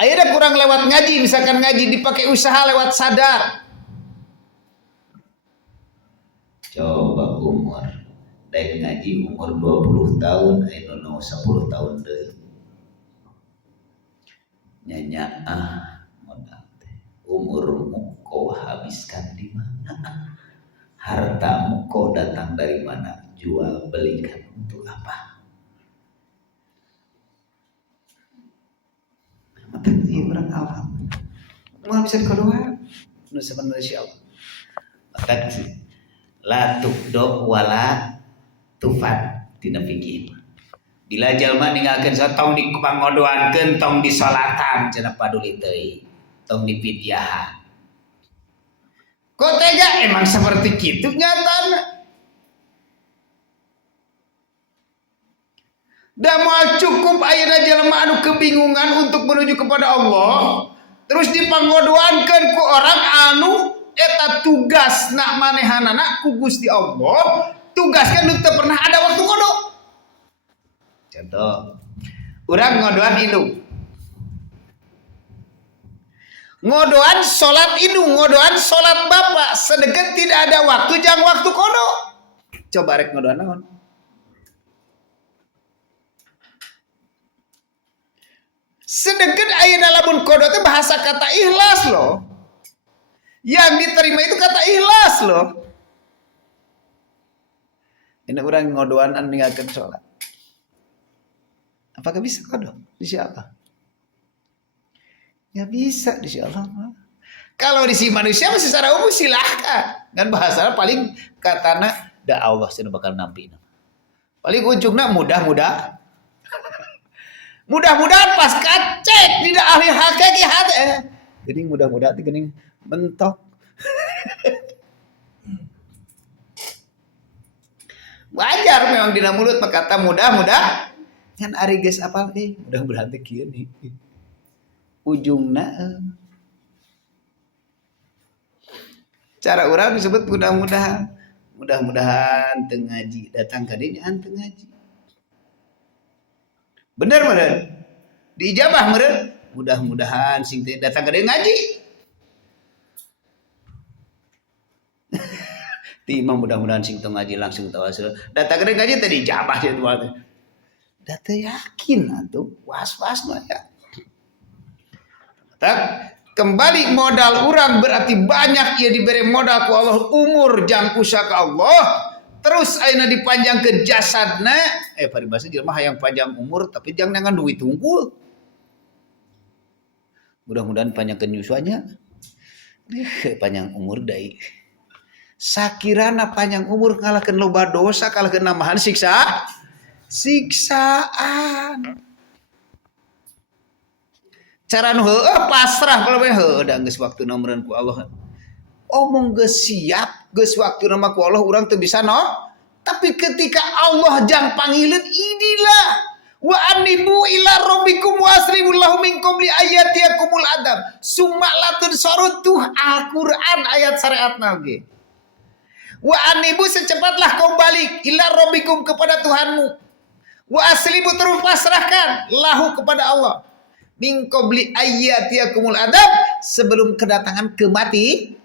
Ayeuna kurang lewat ngaji, misalkan ngaji dipakai usaha lewat sadar. Coba umur daek ngaji umur 20 tahun anu 10 tahun deui nyanya modal teh umurmu kau habiskan di mana, hartamu kau datang dari mana, jual belikan untuk apa? Maka dia orang awam mau bisa keluar nu sebenarnya Allah maka la tukdo wala tufat tina fikih. Bila jalma ninggalkeun tong dipangodoankeun tong disolatan cenah paduli teuing tong dipityahan. Kok tega emang seperti kitu nyatana. Da moal cukup ayeuna jalma anu kebingungan untuk menuju kepada Allah terus dipangodoankeun ku orang anu eta tugas nak manehanana ku Gusti Allah, tugaskan nu teu pernah ada waktu kodok. Contoh, urang ngodoan indung. Ngodoan salat indung, ngodoan salat bapak, sedeket tidak ada waktu jang waktu kodok. Coba rek ngodoan naon? Sedeket ayeuna lamun kodo teh bahasa kata ikhlas loh. Yang diterima itu kata ikhlas loh. Ini orang ngodoan ninggalkeun sholat. Apakah bisa kodo? Bisa apa? Ya bisa di Allah. Kalau di si manusia masih secara umum silahkan. Dan bahasanya paling katana da Allah sih bakal nampi. Paling ujungnya mudah-mudahan. Mudah-mudahan pas kacek tidak ahli hakikat Gening mudah-mudahan itu gening mentok. Wajar memang dina mulut kata mudah-mudah. Kan ari geus apal mudah-mudahan teh kieu nih. Ujungna cara orang disebut mudah-mudahan teu ngaji datang ka dieu nyahan teu ngaji bener diijabah meureun mudah-mudahan sing teh datang ka dieu ngaji ti imam mudah-mudahan sing teu ngaji langsung tawasul datang ka dieu ngaji teh diijabah jadwal da teu yakin atuh was-was mah ya tak kembali modal orang berarti banyak ia diberi modal ku Allah umur jang usak Allah terus ayeuna dipanjang ke jasadna paribasa jelema hayang panjang umur tapi jangan dengan duit tunggul mudah-mudahan panjangkeun yuswanya panjang umur deui sakirana panjang umur ngalahkeun loba dosa kalahkeun namahan siksaan cara nu pasrah kalau da geus waktuna meureun ku Allah. Omong geus siap, geus waktuna mah ku Allah urang teu bisa no. Tapi ketika Allah jang panggilin inilah wa anibu ila rabbikum wasribu lahu min qabli ayatiyakumul adab. Summa latun sarutuh Al-Qur'an ayat syariatna oge. Wa anibu secepatlah kau balik ila rabbikum kepada Tuhanmu. Wa aslimu terus pasrahkan lahu kepada Allah. Min qabli ayyatiyakumul adab sebelum kedatangan kematian.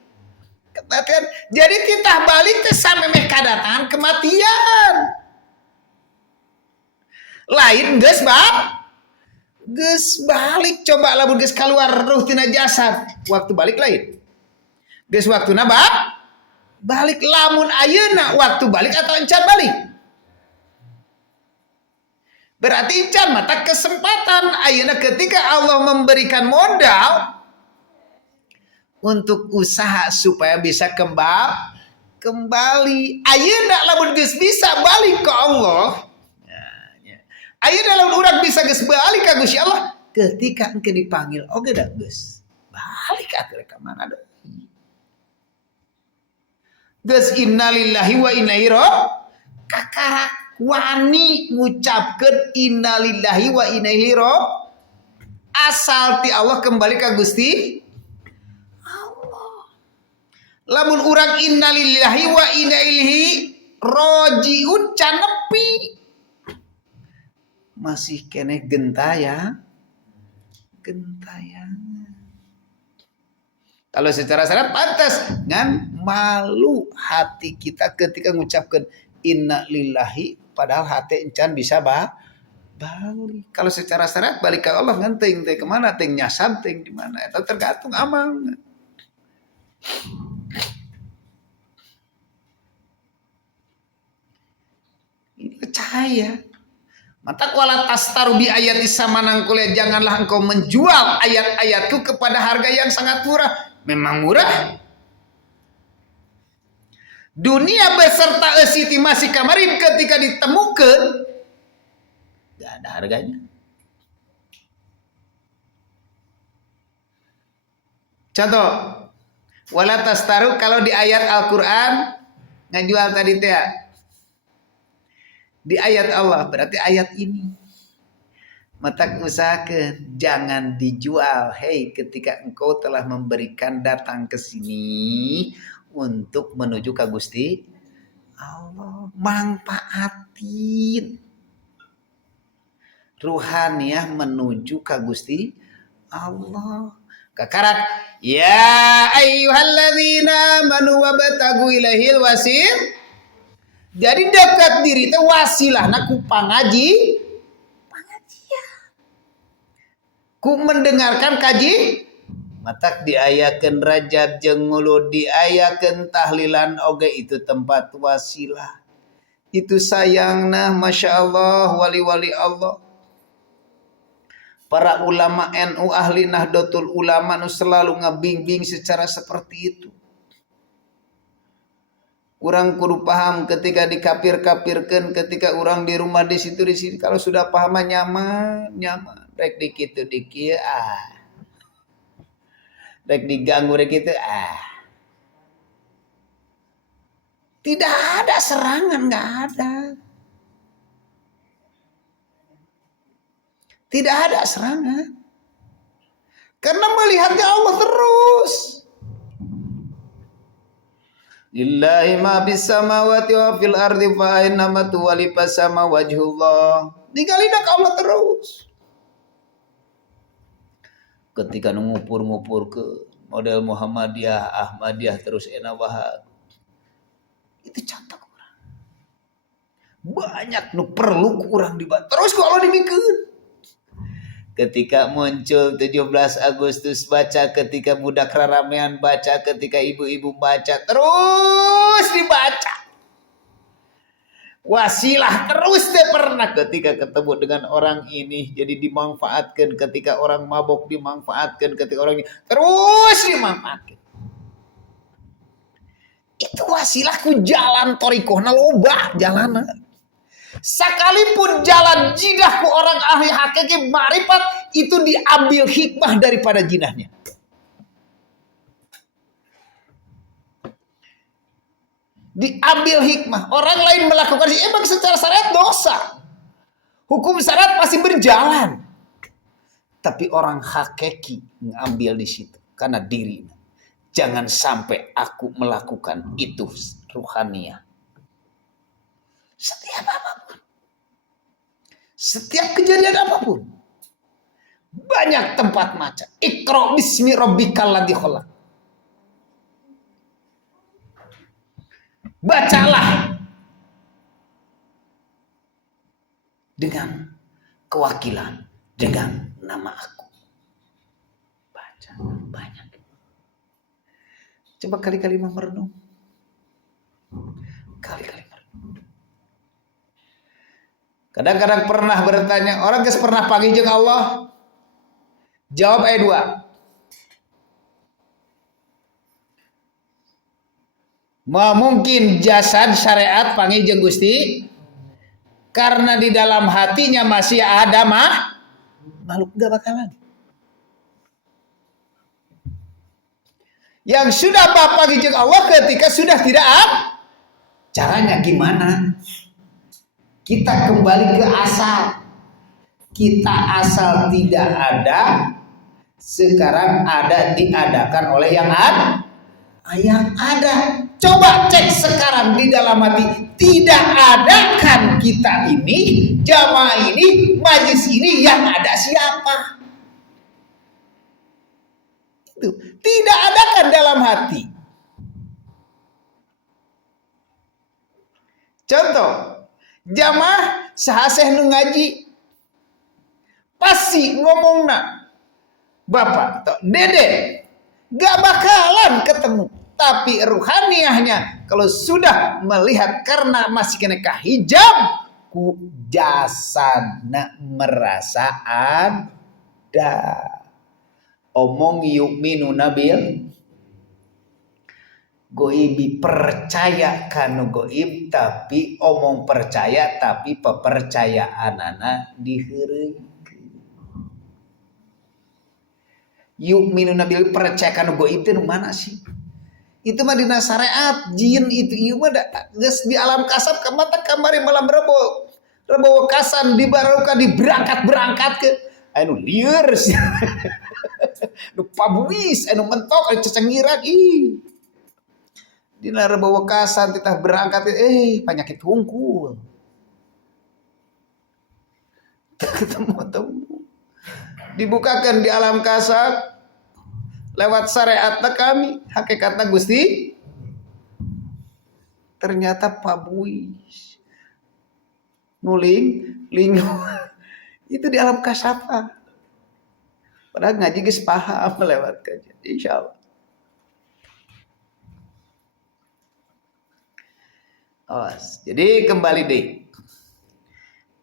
Jadi kita balik ke samemeh kedatangan kematian. Lain geus balik coba lamun geus kaluar ruh tina jasad, waktu balik lain. Geus waktuna balik lamun ayeuna waktu balik atau encan balik. Berarti can mata kesempatan ayeuna ketika Allah memberikan modal untuk usaha supaya bisa kembali. Ayeuna lamun geus bisa balik ke Allah. Ayeuna lamun urang bisa geus balik ka Gusti Allah ketika engke dipanggil oge da geus balik akhirnya ka mana deui. Geus innalillahi wa inna ilaihi raji'un. Wani ngucapkeun innalillahi wa inna ilaihi asal ti Allah kembali ka Gusti Allah. Lamun urang innalillahi wa inna ilaihi raji'un canepi masih keneh gentayang. Kalau secara syarat pantas ngan malu hati kita ketika ngucapkeun inna lillahi padahal hati encan bisa balik. Kalau secara syarat balik ke Allah kan teuing teh kemana teuing nyasab teuing di mana eta tergantung amal. Ini percaya. Mata wala tastaru bi ayati samanang kuliah janganlah engkau menjual ayat-ayatku kepada harga yang sangat murah. Memang murah. Dunia beserta esiti masih kamarin ketika ditemukan gak ada harganya. Contoh, wala tastaru kalau di ayat Al-Qur'an ngajual tadi teh di ayat Allah berarti ayat ini. Mata usahakeun jangan dijual. Hei, ketika engkau telah memberikan datang ke sini untuk menuju ke Gusti Allah, manfaatin ruhaniyah menuju ke Gusti Allah. Kakarak ya ayyuhalladzina amanu wabtagu ilaihil wasil Jadi dekat diri teh wasilahna ku pangajian, ku mendengarkan kaji, matak diayakeun Rajab jeung Maulud, diayakeun tahlilan oge, itu tempat wasilah. Itu sayangna Masya Allah wali-wali Allah, para ulama NU ahli Nahdlatul Ulama nu selalu ngabimbing secara seperti itu. Urang kudu paham ketika dikapir-kapirkeun, ketika orang di rumah di situ di sini, kalau sudah paham nyaman, rek dikitu dikieu rek diganggu rek kitu Tidak ada serangan, nggak ada. Tidak ada serangan. Karena melihatnya Allah terus. Lillahi ma bis samawati wa fil ardi fa innama tuwalli fasama wajhullah. Digalidak Allah terus. Ketika ngupur-ngupur ke model Muhammadiyah, Ahmadiyah terus enawah. Itu contoh orang. Banyak nu perlu kurang dibahas. Terus kalau dimikeun. Ketika muncul 17 Agustus baca, ketika budak raramean baca, ketika ibu-ibu baca, terus dibaca. Wasilah terus deh pernah ketika ketemu dengan orang ini jadi dimanfaatkan, ketika orang mabok dimanfaatkan, ketika orang ini terus dimanfaatkan. Itu wasilah ku jalan torikohna loba jalana. Sekalipun jalan jinahku orang ahli hakiki ma'rifat, itu diambil hikmah daripada jinahnya. Diambil hikmah. Orang lain melakukan emang secara syariat dosa. Hukum syariat masih berjalan. Tapi orang hakiki ngambil di situ karena diri. Jangan sampai aku melakukan itu ruhaniyah. Setiap apapun. Setiap kejadian apapun. Banyak tempat macam. Iqra bismi rabbikal ladzi khalaq. Bacalah dengan kewakilan, dengan nama aku. Baca banyak. Coba kali-kali merenung. Kali-kali merenung. Kadang-kadang pernah bertanya, orang geus pernah panggih jeung Allah? Jawab ayat 2. Mungkin jasad syariat panggih jeung Gusti karena di dalam hatinya masih ada makhluk, gak bakalan. Yang sudah Bapak panggih jeung Allah ketika sudah tidak ada. Caranya gimana? Kita kembali ke asal. Kita asal tidak ada, sekarang ada diadakan oleh yang ada. Yang ada. Coba cek sekarang di dalam hati. Tidak ada kan kita ini, jamaah ini, majlis ini, yang ada siapa? Itu tidak ada kan dalam hati. Contoh, jamaah sahaseh nu ngaji pasti ngomongna bapak atau dede gak bakalan ketemu. Tapi ruhaniyahnya kalau sudah melihat karena masih kena kahijab, ku jasana merasa ada. Omong yu'minu nabil goibi, percaya kanu goib, tapi omong percaya tapi pepercayaan anak diheureuykeun. Yu'minu nabil, percaya kanu goib itu mana sih? Itu mah dina syariat, jin itu ieu mah geus di alam kasab kamata kamari malam rebo kasan dibarukan diberangkat ke anu lieur nu pabuis anu mentok anu cecengiran dina rebo kasan titah berangkat penyakit hungkul ketemu dibukakan di alam kasab lewat syariatna kami, hakikatna Gusti ternyata Pak Buis nuling lingo itu di alam kasapa. Padahal ngaji geus paham lewat kajian. Insyaallah. Jadi kembali deh.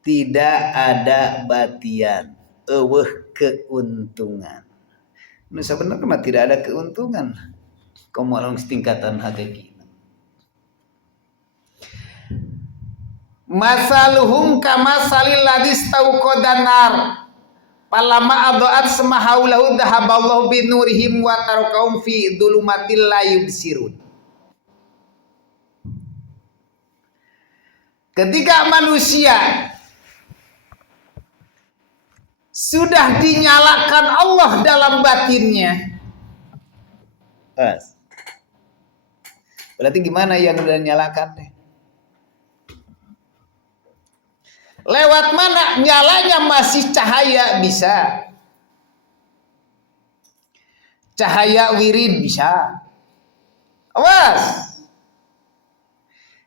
Tidak ada batian, keuntungan. Nah, sebenarnya mah tidak ada keuntungan. Komalong tingkatan hakiki. Masaluhum kamasalil ladzi stauqadan nar. Palama adaat semahaulahu dhahaballahu binurihim wa tarakahum fi dhulumatil la yubsirun. Ketika manusia sudah dinyalakan Allah dalam batinnya, berarti gimana yang udah nyalakan? Lewat mana? Nyalanya masih cahaya bisa, cahaya wirid bisa. Awas.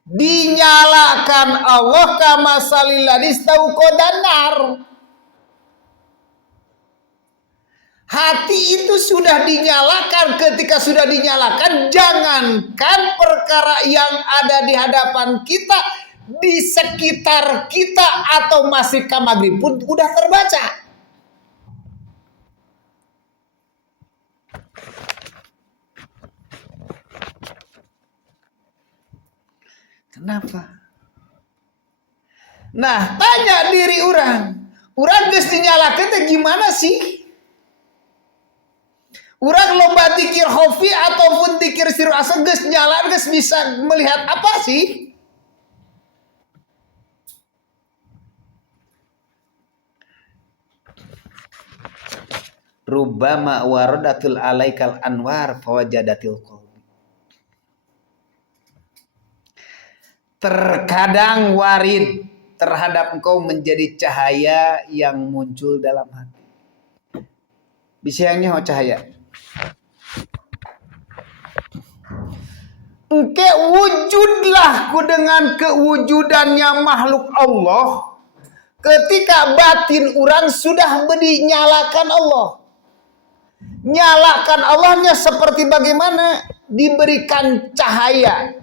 Dinyalakan Allah kama salil ladzi stauqadan nar. Hati itu sudah dinyalakan. Ketika sudah dinyalakan, jangankan perkara yang ada di hadapan kita, di sekitar kita atau masih maghrib pun udah terbaca. Kenapa? Nah, tanya diri orang geus dinyalakeun teh gimana sih? Urang lomba dzikir khafi ataupun dzikir sirru asal geus nyala, geus bisa melihat apa sih? Rubbama waradatul alaikal anwar fawajadatil qalbi. Terkadang warid terhadap engkau menjadi cahaya yang muncul dalam hati. Bisanya cahaya. Engke wujudlah ku dengan kewujudannya makhluk Allah. Ketika batin orang sudah dinyalakan Allah. Nyalakan Allahnya seperti bagaimana? Diberikan cahaya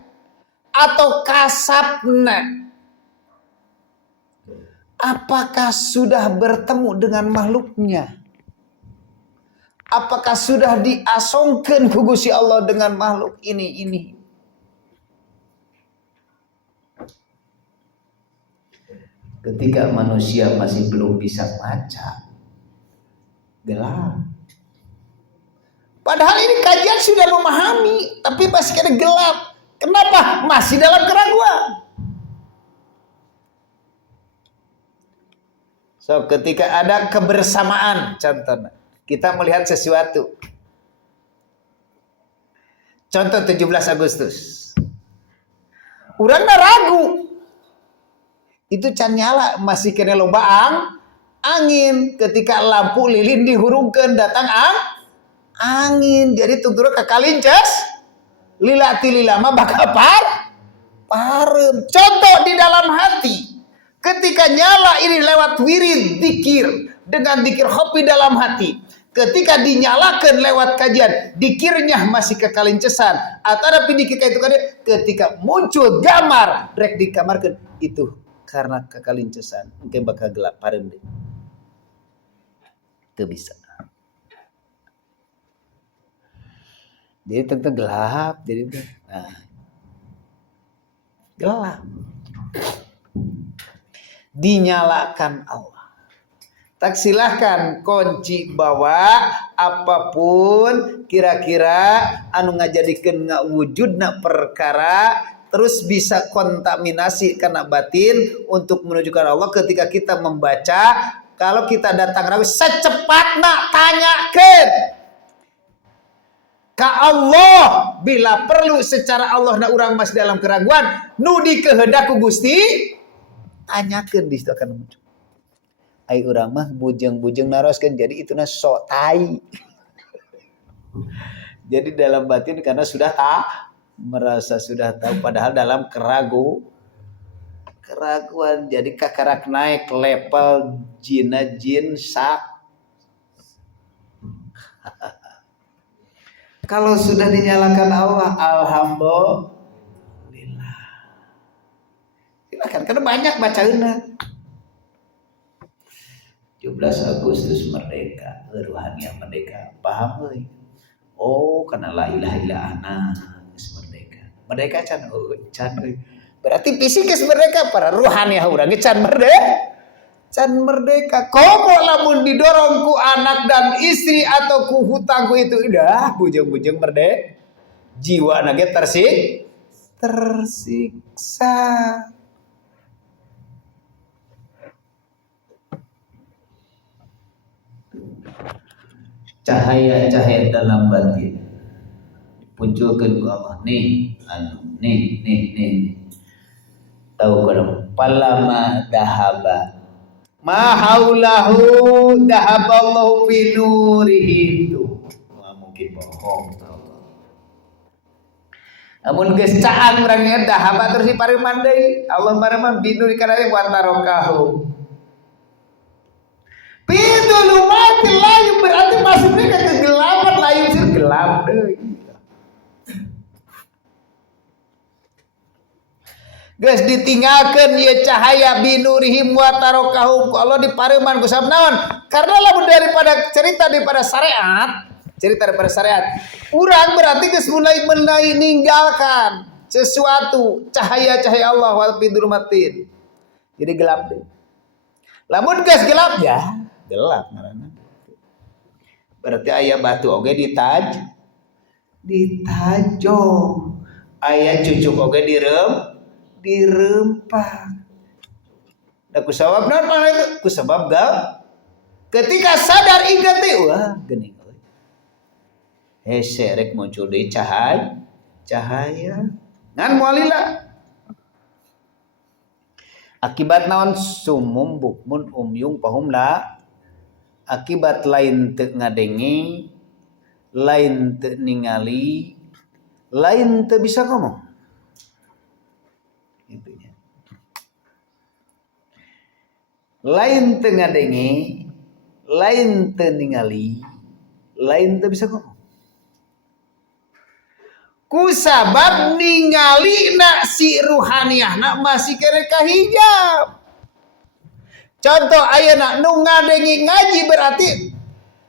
atau kasapna. Apakah sudah bertemu dengan makhluknya? Apakah sudah diasongkeun ku Gusti Allah dengan makhluk ini? Ketika manusia masih belum bisa baca, gelap. Padahal ini kajian sudah memahami, tapi masih ada gelap. Kenapa? Masih dalam keraguan. So, ketika ada kebersamaan, contohnya, kita melihat sesuatu. Contoh 17 Agustus. Urang ragu. Itu can nyala, masih kena loba angin. Ketika lampu lilin dihurungkeun datang angin. Jadi tungtur kakalinces. Lilati lilama bakal parem. Contoh di dalam hati. Ketika nyala ini lewat wirid dikir. Dengan dikir hopi dalam hati. Ketika dinyalakan lewat kajian. Dikirnya masih kekalincesan. Atau dikir itu kan ketika muncul gamar. Rek dikamarkan. Itu karena kekalincesan. Mungkin bakal gelap parem deh. Itu bisa. Jadi tentu gelap, gelap. Dinyalakan Allah. Tak silahkan kunci bawa apapun kira-kira anu ngajadikeun ngawujudna perkara terus bisa kontaminasi karena batin untuk menunjukkan Allah. Ketika kita membaca, kalau kita datang ragu secepatnya tanyakan ka Allah, bila perlu secara Allah na urang masih dalam keraguan, nu dikehendak ku Gusti, tanyakeun di situ akan muncul. Ai urang mah bujeng-bujeng naroskeun jadi ituna sok tai. Jadi dalam batin karena sudah merasa sudah tahu padahal dalam keraguan. Jadi kakarak naik level jin sak. Kalau sudah dinyalakan Allah, alhamdulillah. Silakan, karena banyak bacaannya. 17 Agustus merdeka, ruhaniah merdeka. Paham euy? Oh, karena la ilaha illa ana merdeka. Merdeka can euy. Berarti fisik geus merdeka, para ruhaniah urang ge can merdeka. Can merdeka. Komo lamun didorong ku anak dan istri atau ku hutang ku itu udah bujeng-bujeng merdeka. Jiwa nage tersiksa. Cahaya-cahaya dalam batin munculkeun ku Allah nih tahu kada palama dahaba ma haulahu dahaballahu bi nurihim tuh mungkin bohong amun geus caan urangnya dahaba terus dipareman deui Allah pareman bi nuri kana wa tarokahu bidulumatil layum berarti masuk ke kegelapan layum sir gelap deui. Geus ditinggalkeun ieu cahaya binurihim wa tarakahum Allah dipareman ku sabab naon? Karena lamun cerita daripada syariat urang berarti geus mulai meninggalkan sesuatu cahaya-cahaya Allah wa bidulumatin. Jadi gelap deui. Lamun geus gelap ya gelap ngaranna. Berarti aya batu oge ditajong. Aya cucuk oge dirempak. Da kusabab naon itu? Kusabab ketika sadar ingat teh wah geuning euy. Hese rek muncul deui cahaya. Ngan moalila. Akibat naon sumum bukmun umyung pahum la akibat lain teu ngadenge, lain teu ningali, lain teu bisa ngomong. Intinya. Lain teu ngadenge, lain teu ningali, lain teu bisa ngomong. Kusabab ningalina si ruhaniahna masih kere kahijab. Contoh ayeuna nu ngadengi ngaji berarti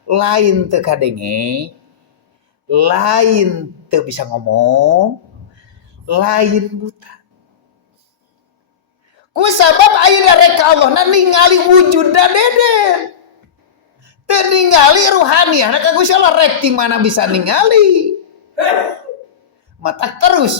lain teu kadenge, lain teu bisa ngomong, lain buta. Kusabab ayeuna rek ka Allahna ningali wujudna deden. Teu ningali ruhaniahna ka Gusti Allah rek ti mana bisa ningali. Mata terus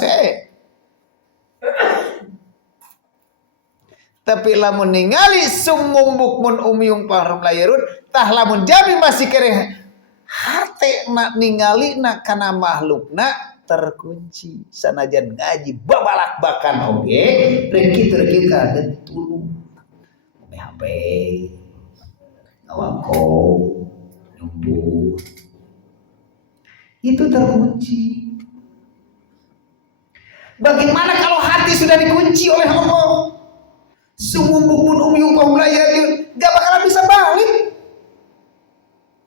tapi lamun ningali summum bukmun umyung pahrum layarun tah lamun jami masih kere hate na ningali na kana makhlukna terkunci sanajan ngaji babalak bakan oge rek kitu kaget tulung HP ngawako nyumput itu terkunci. Bagaimana kalau hati sudah dikunci oleh Allah? Sumum bukmun umyung pahum layarun gak bakalan bisa balik.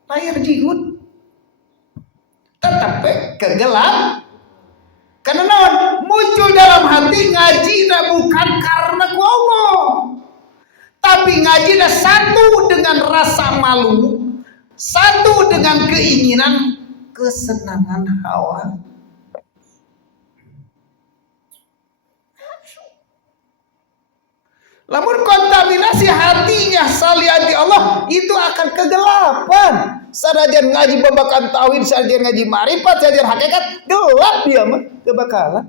Layar jiun tetap kegelap. Karena naon? Muncul dalam hati ngaji bukan karena ku Allah. Tapi ngaji satu dengan rasa malu, satu dengan keinginan kesenangan hawa. Lamun kontaminasi hatinya saliyati Allah itu akan kegelapan. Sanajan ngaji babakan tauhid, sanajan ngaji ma'rifat, sanajan hakikat, gelap dia mah, teu bakalan.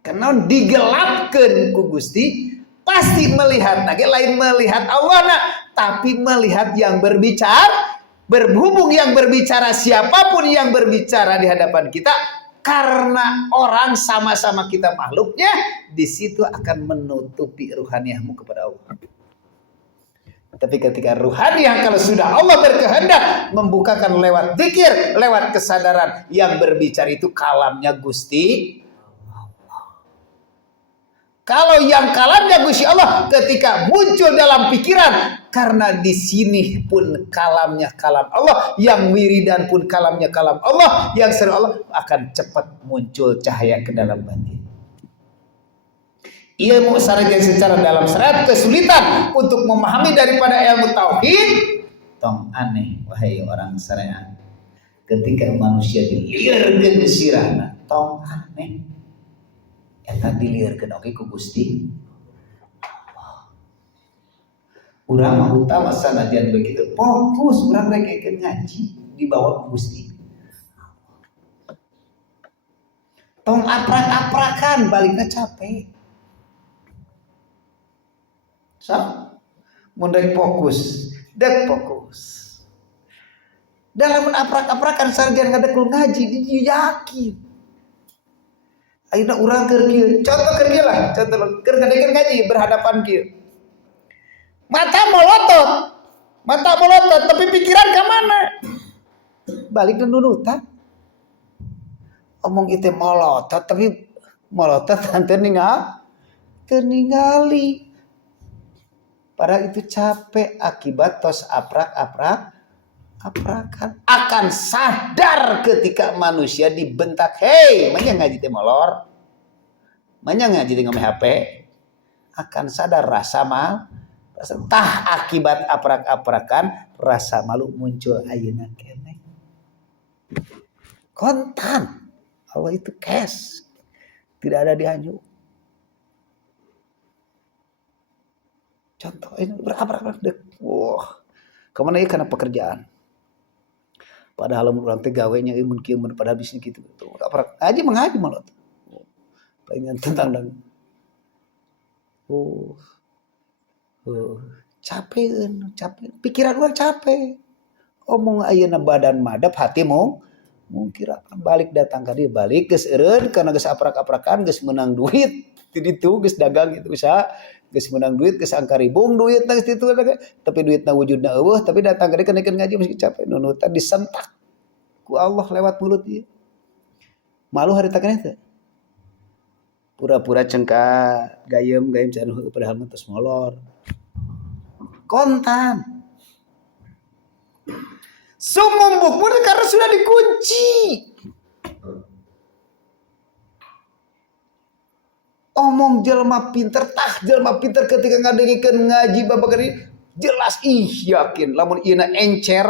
Karena digelapkeun ku Gusti, pasti melihat lagi lain melihat Allah na, tapi melihat yang berbicara, berhubung yang berbicara siapapun yang berbicara di hadapan kita. Karena orang sama-sama kita makhluknya, di situ akan menutupi ruhaniahmu kepada Allah. Tapi ketika ruhaniah, kalau sudah Allah berkehendak membukakan lewat zikir, lewat kesadaran, yang berbicara itu kalamnya Gusti. Kalau yang kalamnya Gusti Allah ketika muncul dalam pikiran, karena di sini pun kalamnya kalam Allah, yang wiridan pun kalamnya kalam Allah, yang seru Allah, akan cepat muncul cahaya ke dalam batin. Ilmu sarjana secara dalam serat kesulitan untuk memahami daripada ilmu tauhid, tong aneh wahai orang syariat. Ketika manusia dilirkeun ke sirahna, tong aneh. Eta dilirkeun oge ku Gusti Allah. Urang mah utama sanajan begitu, fokus urang rekekeun ngaji dibawa ku Gusti. Tong aprak-aprakan baliknya capek. So, mun dek fokus. Dalam aprak-aprakan sarjana ngadekul ngaji, dia yakin. Ayeuna urang keur kieu, contoh keur kieu lah, contoh keur ngadekeun ngaji berhadapan kieu. Mata melotot, tapi pikiran ka mana? Balik ke nunutan. Omong itu melotot, tapi melotot teu ningali. Padahal itu capek akibat tos aprakan. Akan sadar ketika manusia dibentak, hei, manya ngaji teh molor, manya ngaji teh ngomeh HP, akan sadar rasa akibat aprak-aprakan rasa malu muncul ayeuna keneh. Kontan, Allah itu cash, tidak ada dianjuk. Contoh ini berapa dek, wah, kemana ya karena pekerjaan. Padahal orang teh gawenya imun kieu mun pada habisnya gitu. Apa aja mengaji malah. Pengen tentang dan capek, pikiran orang capek. Omong ayeuna badan madep hatimu mungkin balik datang ka dieu balik geus eureun kana geus aprak-aprakan geus menang duit. Di ditu geus dagang itu usaha geus menang duit geus angka ribung duit geus ditu tapi duitna wujudna eueuh tapi datang ka dieu kenaikeun ngaji masih capek nunutan disentak ku Allah lewat mulut ieu. Malu harita keneh teh. Pura-pura cengkat, gayem can padahal mah tos molor. Kontan. Sumumbuk pun karena sudah dikunci. Omong jelma pinter ketika ngadengikeun ngaji babagan ini jelas yakin lamun ieu encer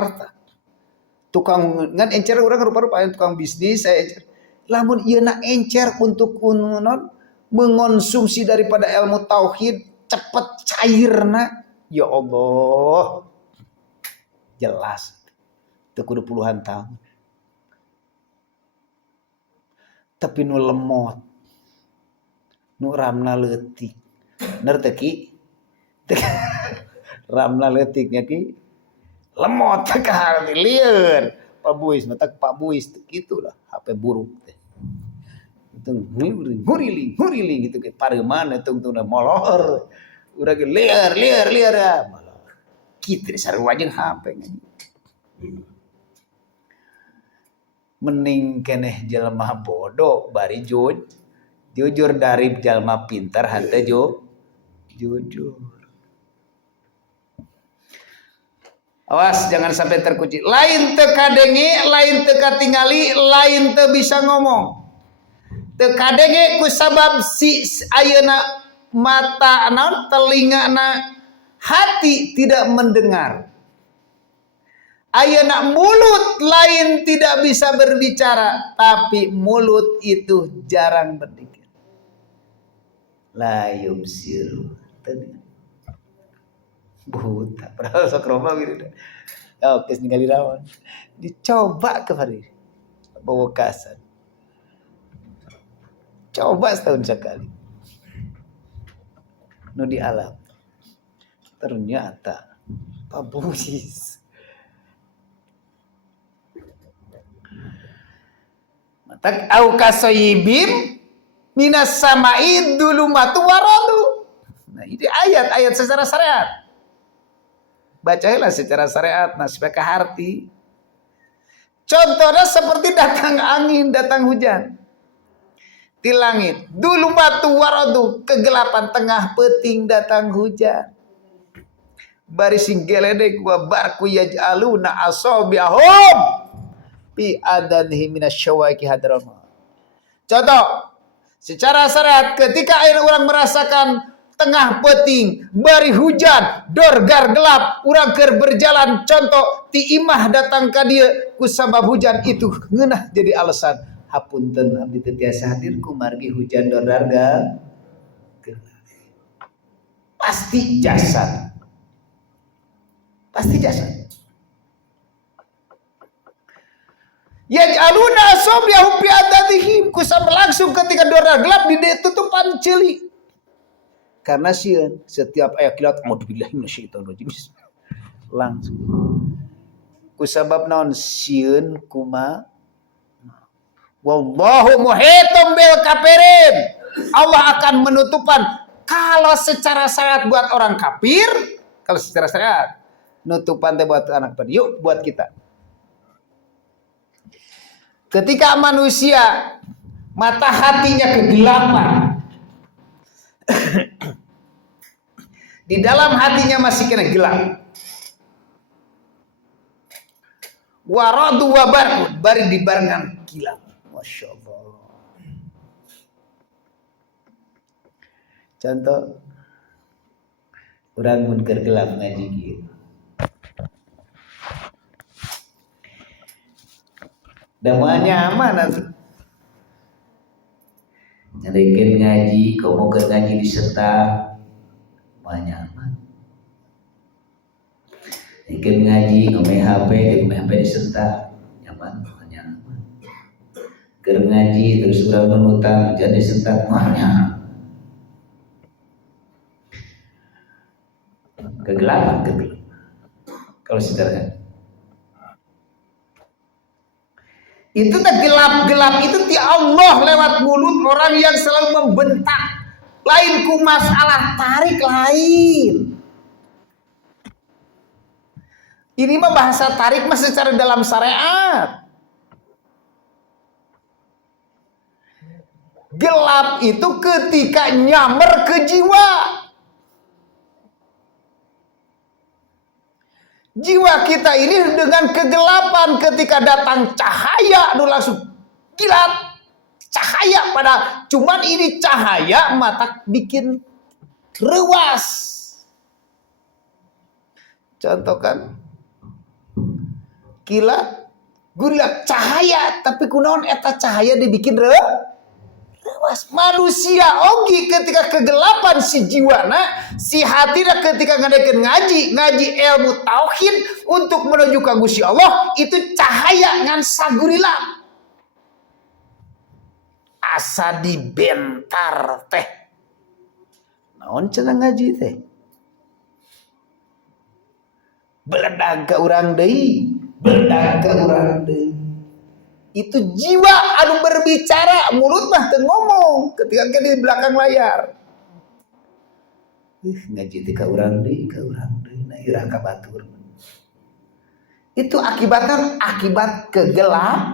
tukang ngan encer urang rupa-rupa tukang bisnis saya encer lamun ieu encer untuk mengonsumsi daripada ilmu tauhid cepet cairna ya Allah jelas teu kudu puluhan tahun tapi nu lemot nu ramna leutik bener teh ki ramna leutiknya ki lemot ka lieur Pak Buis mata Pak Buis gitulah HP buruk teh itu nguriling gitu ke pareman tungtungna molor urang ge lieur molor kitu sarua jeung HP mending keneh jelema bodoh bari jujur dari jalma pintar hante jujur. Awas jangan sampai terkunci. Lain teu kadenge, lain teu katingali, lain teu bisa ngomong. Teu kadenge ku sabab si ayeuna mata naon telingana hati tidak mendengar. Ayeuna mulut lain tidak bisa berbicara, tapi mulut itu jarang berdikir. La yubsiru buta padahal sok roma gitu oke ningali rawan dicoba kemarin bawa kasan coba setahun sekali nu di alam ternyata Pak Buis matak au kasoyibim minas samai dulumatu waradu. Nah, ini ayat secara syariat. Bacalah secara syariat nah supaya kaharti. Contohnya seperti datang angin, datang hujan di langit. Dulu batu waradu, kegelapan tengah peting datang hujan. Barising geledek wa barku yaj'aluna asabiahum bi adanihi minasyawaki hadron. Contoh, secara syariat ketika orang merasakan tengah peting, bari hujan, dorgar gelap, urang keur berjalan, contoh ti imah datang ka dieu ku sabab hujan itu ngeunah jadi alasan hapunten abdi teu tiasa hadir kumargi hujan dorgar gelap. Pasti jasad. Pasti jasad. Yaj'aluna asabiahum fi adatihim kusam langsung ketika dorgar gelap di tutupan ceuli. Karena sieun setiap aya kilat a'udzubillahi minasyaitonir rajim langsung kusabab naon sieun kuma wallahu muhitum bil kafirin. Allah akan menutupan kalau secara syariat buat orang kafir, kalau secara syariat nutupan teh buat anak tadi. Yuk buat kita. Ketika manusia mata hatinya kegelapan, di dalam hatinya masih kena gelap. Waradu wabarku bari dibarengan kilat. Masya Allah. Contoh, orang mun keur gelap ngaji kieu. Da moal nyaman atuh. Nyarekeun ngaji, komo keur ngaji di setak, moal nyaman. Nyarekeun ngaji, ngomeh HP, ngomeh HP di setak, nyaman, moal nyaman. Keur ngaji terus urang menutang jadi setak, moal nyaman. Kegelapan. Kalau saudara itu teh gelap itu ti Allah lewat mulut orang yang selalu membentak. Lain ku masalah tarik lain. Ini mah bahasa tarik mah secara dalam syariat. Gelap itu ketika nyamar ke jiwa. Jiwa kita ini dengan kegelapan ketika datang cahaya itu langsung kilat. Cahaya pada cuman ini cahaya mata bikin rewas. Contoh kan kilat gulak cahaya tapi kunaon eta cahaya dibikin rewas. Manusia ogi ketika kegelapan si jiwana, si hatina ketika ngadekeun ngaji ilmu tauhid untuk menuju ka Gusti Allah itu cahaya ngan sagurila. Asa dibentar teh. Naon cenah ngaji teh? Beledag ka urang deui, Itu jiwa anu berbicara, mulut mah teu ngomong ketika di belakang layar. Ngaji teh ka urang deui, na irah ka batur. Itu akibat kegelapan.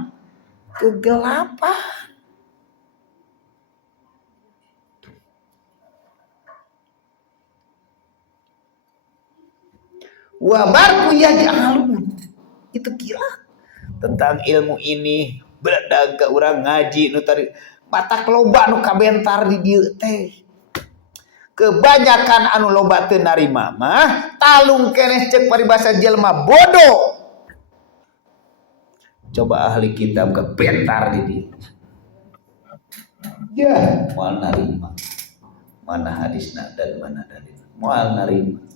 Wabarku yaj'alun. Itu kilat. Tentang ilmu ini beledag ke urang ngaji nu tadi matak loba nu kabentar di dieu teh. Kebanyakan anu loba teu narima mah talung keneh ceuk paribasa jelema bodoh. Coba ahli kitab kebentar di dieu. Ya, moal narima. Mana hadisna dan mana dalil. Moal narima.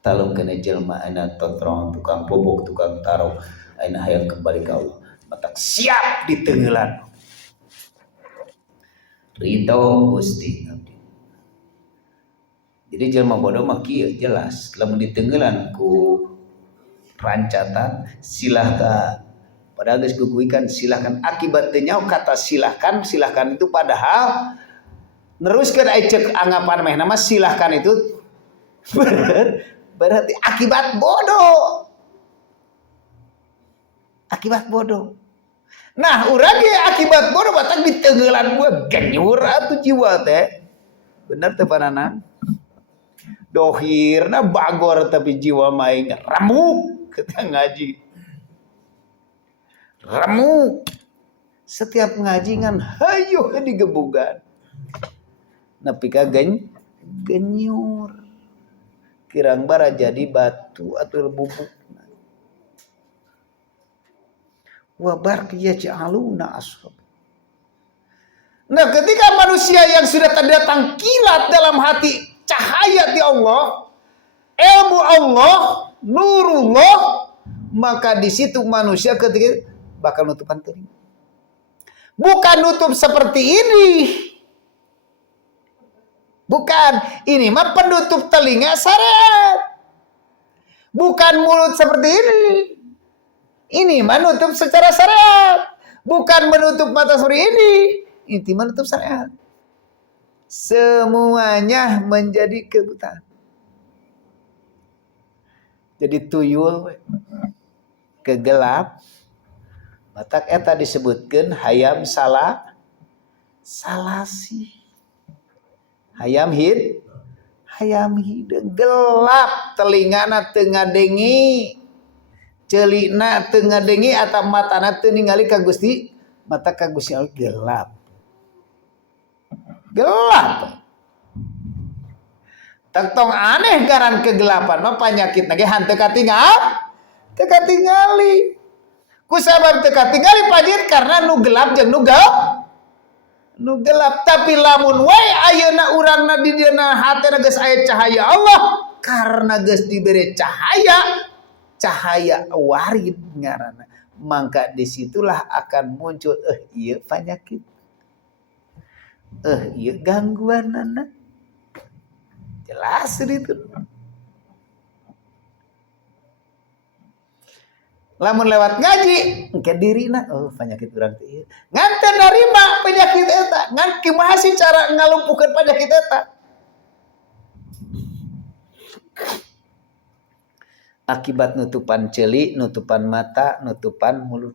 Talung kena jelma aina totrong tukang bobok tukang taruh aina hayang kembali ke Allah matak siap ditenggelan ridho Gusti. Jadi jelma bodoh mah kieu jelas lamun ditenggelan ku rancatan silahkan padahal geus guguikan silahkan akibat teu nyaho kata silahkan itu padahal neruskeun ai ceuk anggapan meh nama silahkan itu Berarti akibat bodoh. Akibat bodoh. Nah, urang ge akibat bodoh batak ditenggelan gua genyur atuh jiwa teh. Bener teh panana. Dohirna bagor tapi jiwa maing remuk ketika ngaji. Remuk. Setiap ngaji ngan hayu digebugan. Nepi ka genyur. Kirang bara jadi batu atau bubuk. Wa barqiya ja'aluna ashab. Nah, ketika manusia yang sudah terdatang kilat dalam hati cahaya di Allah, ilmu Allah, nurullah, maka di situ manusia ketika bakal nutupan telinga. Bukan nutup seperti ini. Bukan, ini mah penutup telinga syariat. Bukan mulut seperti ini. Ini mah nutup secara syariat. Bukan menutup mata seperti ini. Ini mah nutup syariat. Semuanya menjadi kebutaan. Jadi tuyul kegelap. Matak eta disebutkan hayam salasi. Hayam hidung gelap telingana teu ngadengi, ceulina teu ngadengi atau matana teu ningali ka Gusti, mata ka Gusti Allah gelap. Gelap. Tong aneh garan kegelapan mah panyakitna ge hanteu katingal, teu katingali. Ku sabab teu katingali pajit karena nu gelap jeung nu gelap, tapi lamun wae ayeuna urangna di dieuna hatena geus aya cahaya Allah, karena geus diberi cahaya warid ngaranna, maka disitulah akan muncul ieu penyakit, ieu gangguanana. Jelas itu. Lamun lewat ngaji engke dirina penyakit urang teh ieu. Ngan teu narima penyakit eta, ngan kumaha sih cara ngalumpuhkeun penyakit eta? Akibat nutupan ceuli, nutupan mata, nutupan mulut.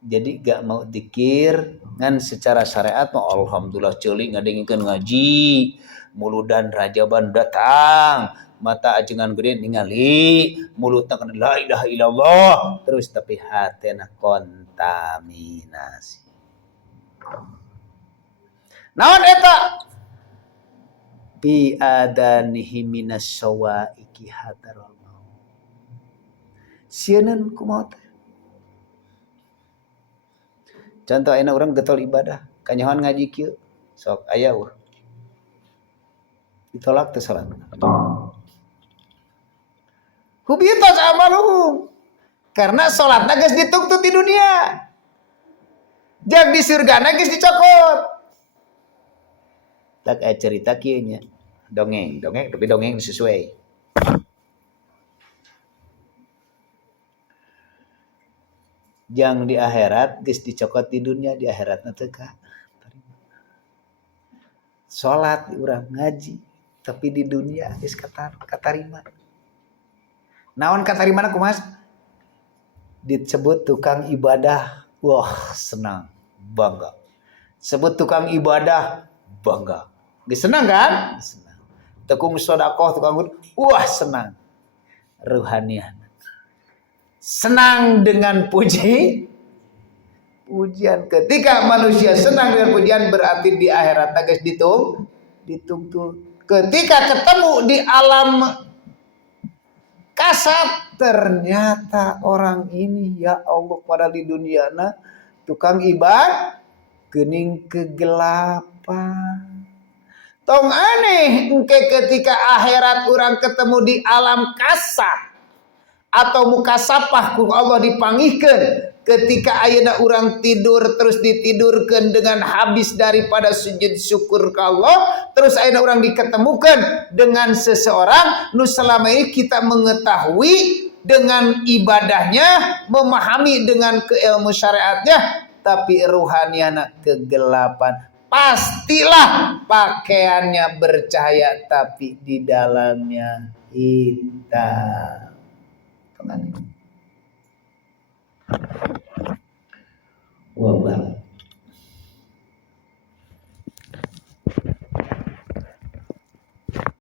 Jadi gak mau dikir ngan secara syariat mah alhamdulillah ceuli ngadengikeun ngaji, muludan rajaban datang. Mata ajengan gede ningali, mulutna kana la ilaha illallah, terus tapi hatena kontaminasi. Naon eta? Bi adanihi minas sawaiki hadarul maut. Sieun kumaha teh? Contoh ayeuna urang getol ibadah, kanyahoan ngaji kieu, sok aya ditolak teh salat. Hubitas amaluhum. Karena sholatna geus dituntut di dunia. Jeung di surgana geus dicokot. Tak aya cerita kieu nya. Dongeng tapi dongeng sesuai. Jang di akhirat geus dicokot di dunia, di akhiratna teu ka. Salat urang ngaji, tapi di dunia geus katarima. Naon katarimana kumas? Disebut tukang ibadah, wah senang, bangga. Sebut tukang ibadah, bangga. Geus senang kan? Senang. Tekung sedekah, tukang wah senang. Ruhanian. Senang dengan pujian. Ketika manusia senang dengan pujian berarti di akhirat geus dituntut. Ketika ketemu di alam kasat, ternyata orang ini ya Allah pada di duniana tukang ibadah geuning kegelapan. Tong aneh engke ketika akhirat orang ketemu di alam kasat atau mukasapah ku Allah dipanggihkeun ketika ayeuna urang tidur terus ditidurkeun dengan habis daripada sujud syukur ke Allah, terus ayeuna urang diketemukan dengan seseorang nu selama ini kita mengetahui dengan ibadahnya, memahami dengan keilmu syariatnya, tapi ruhaniana kegelapan. pastilah pakaiannya bercahaya tapi di dalamnya hitam. Wabah.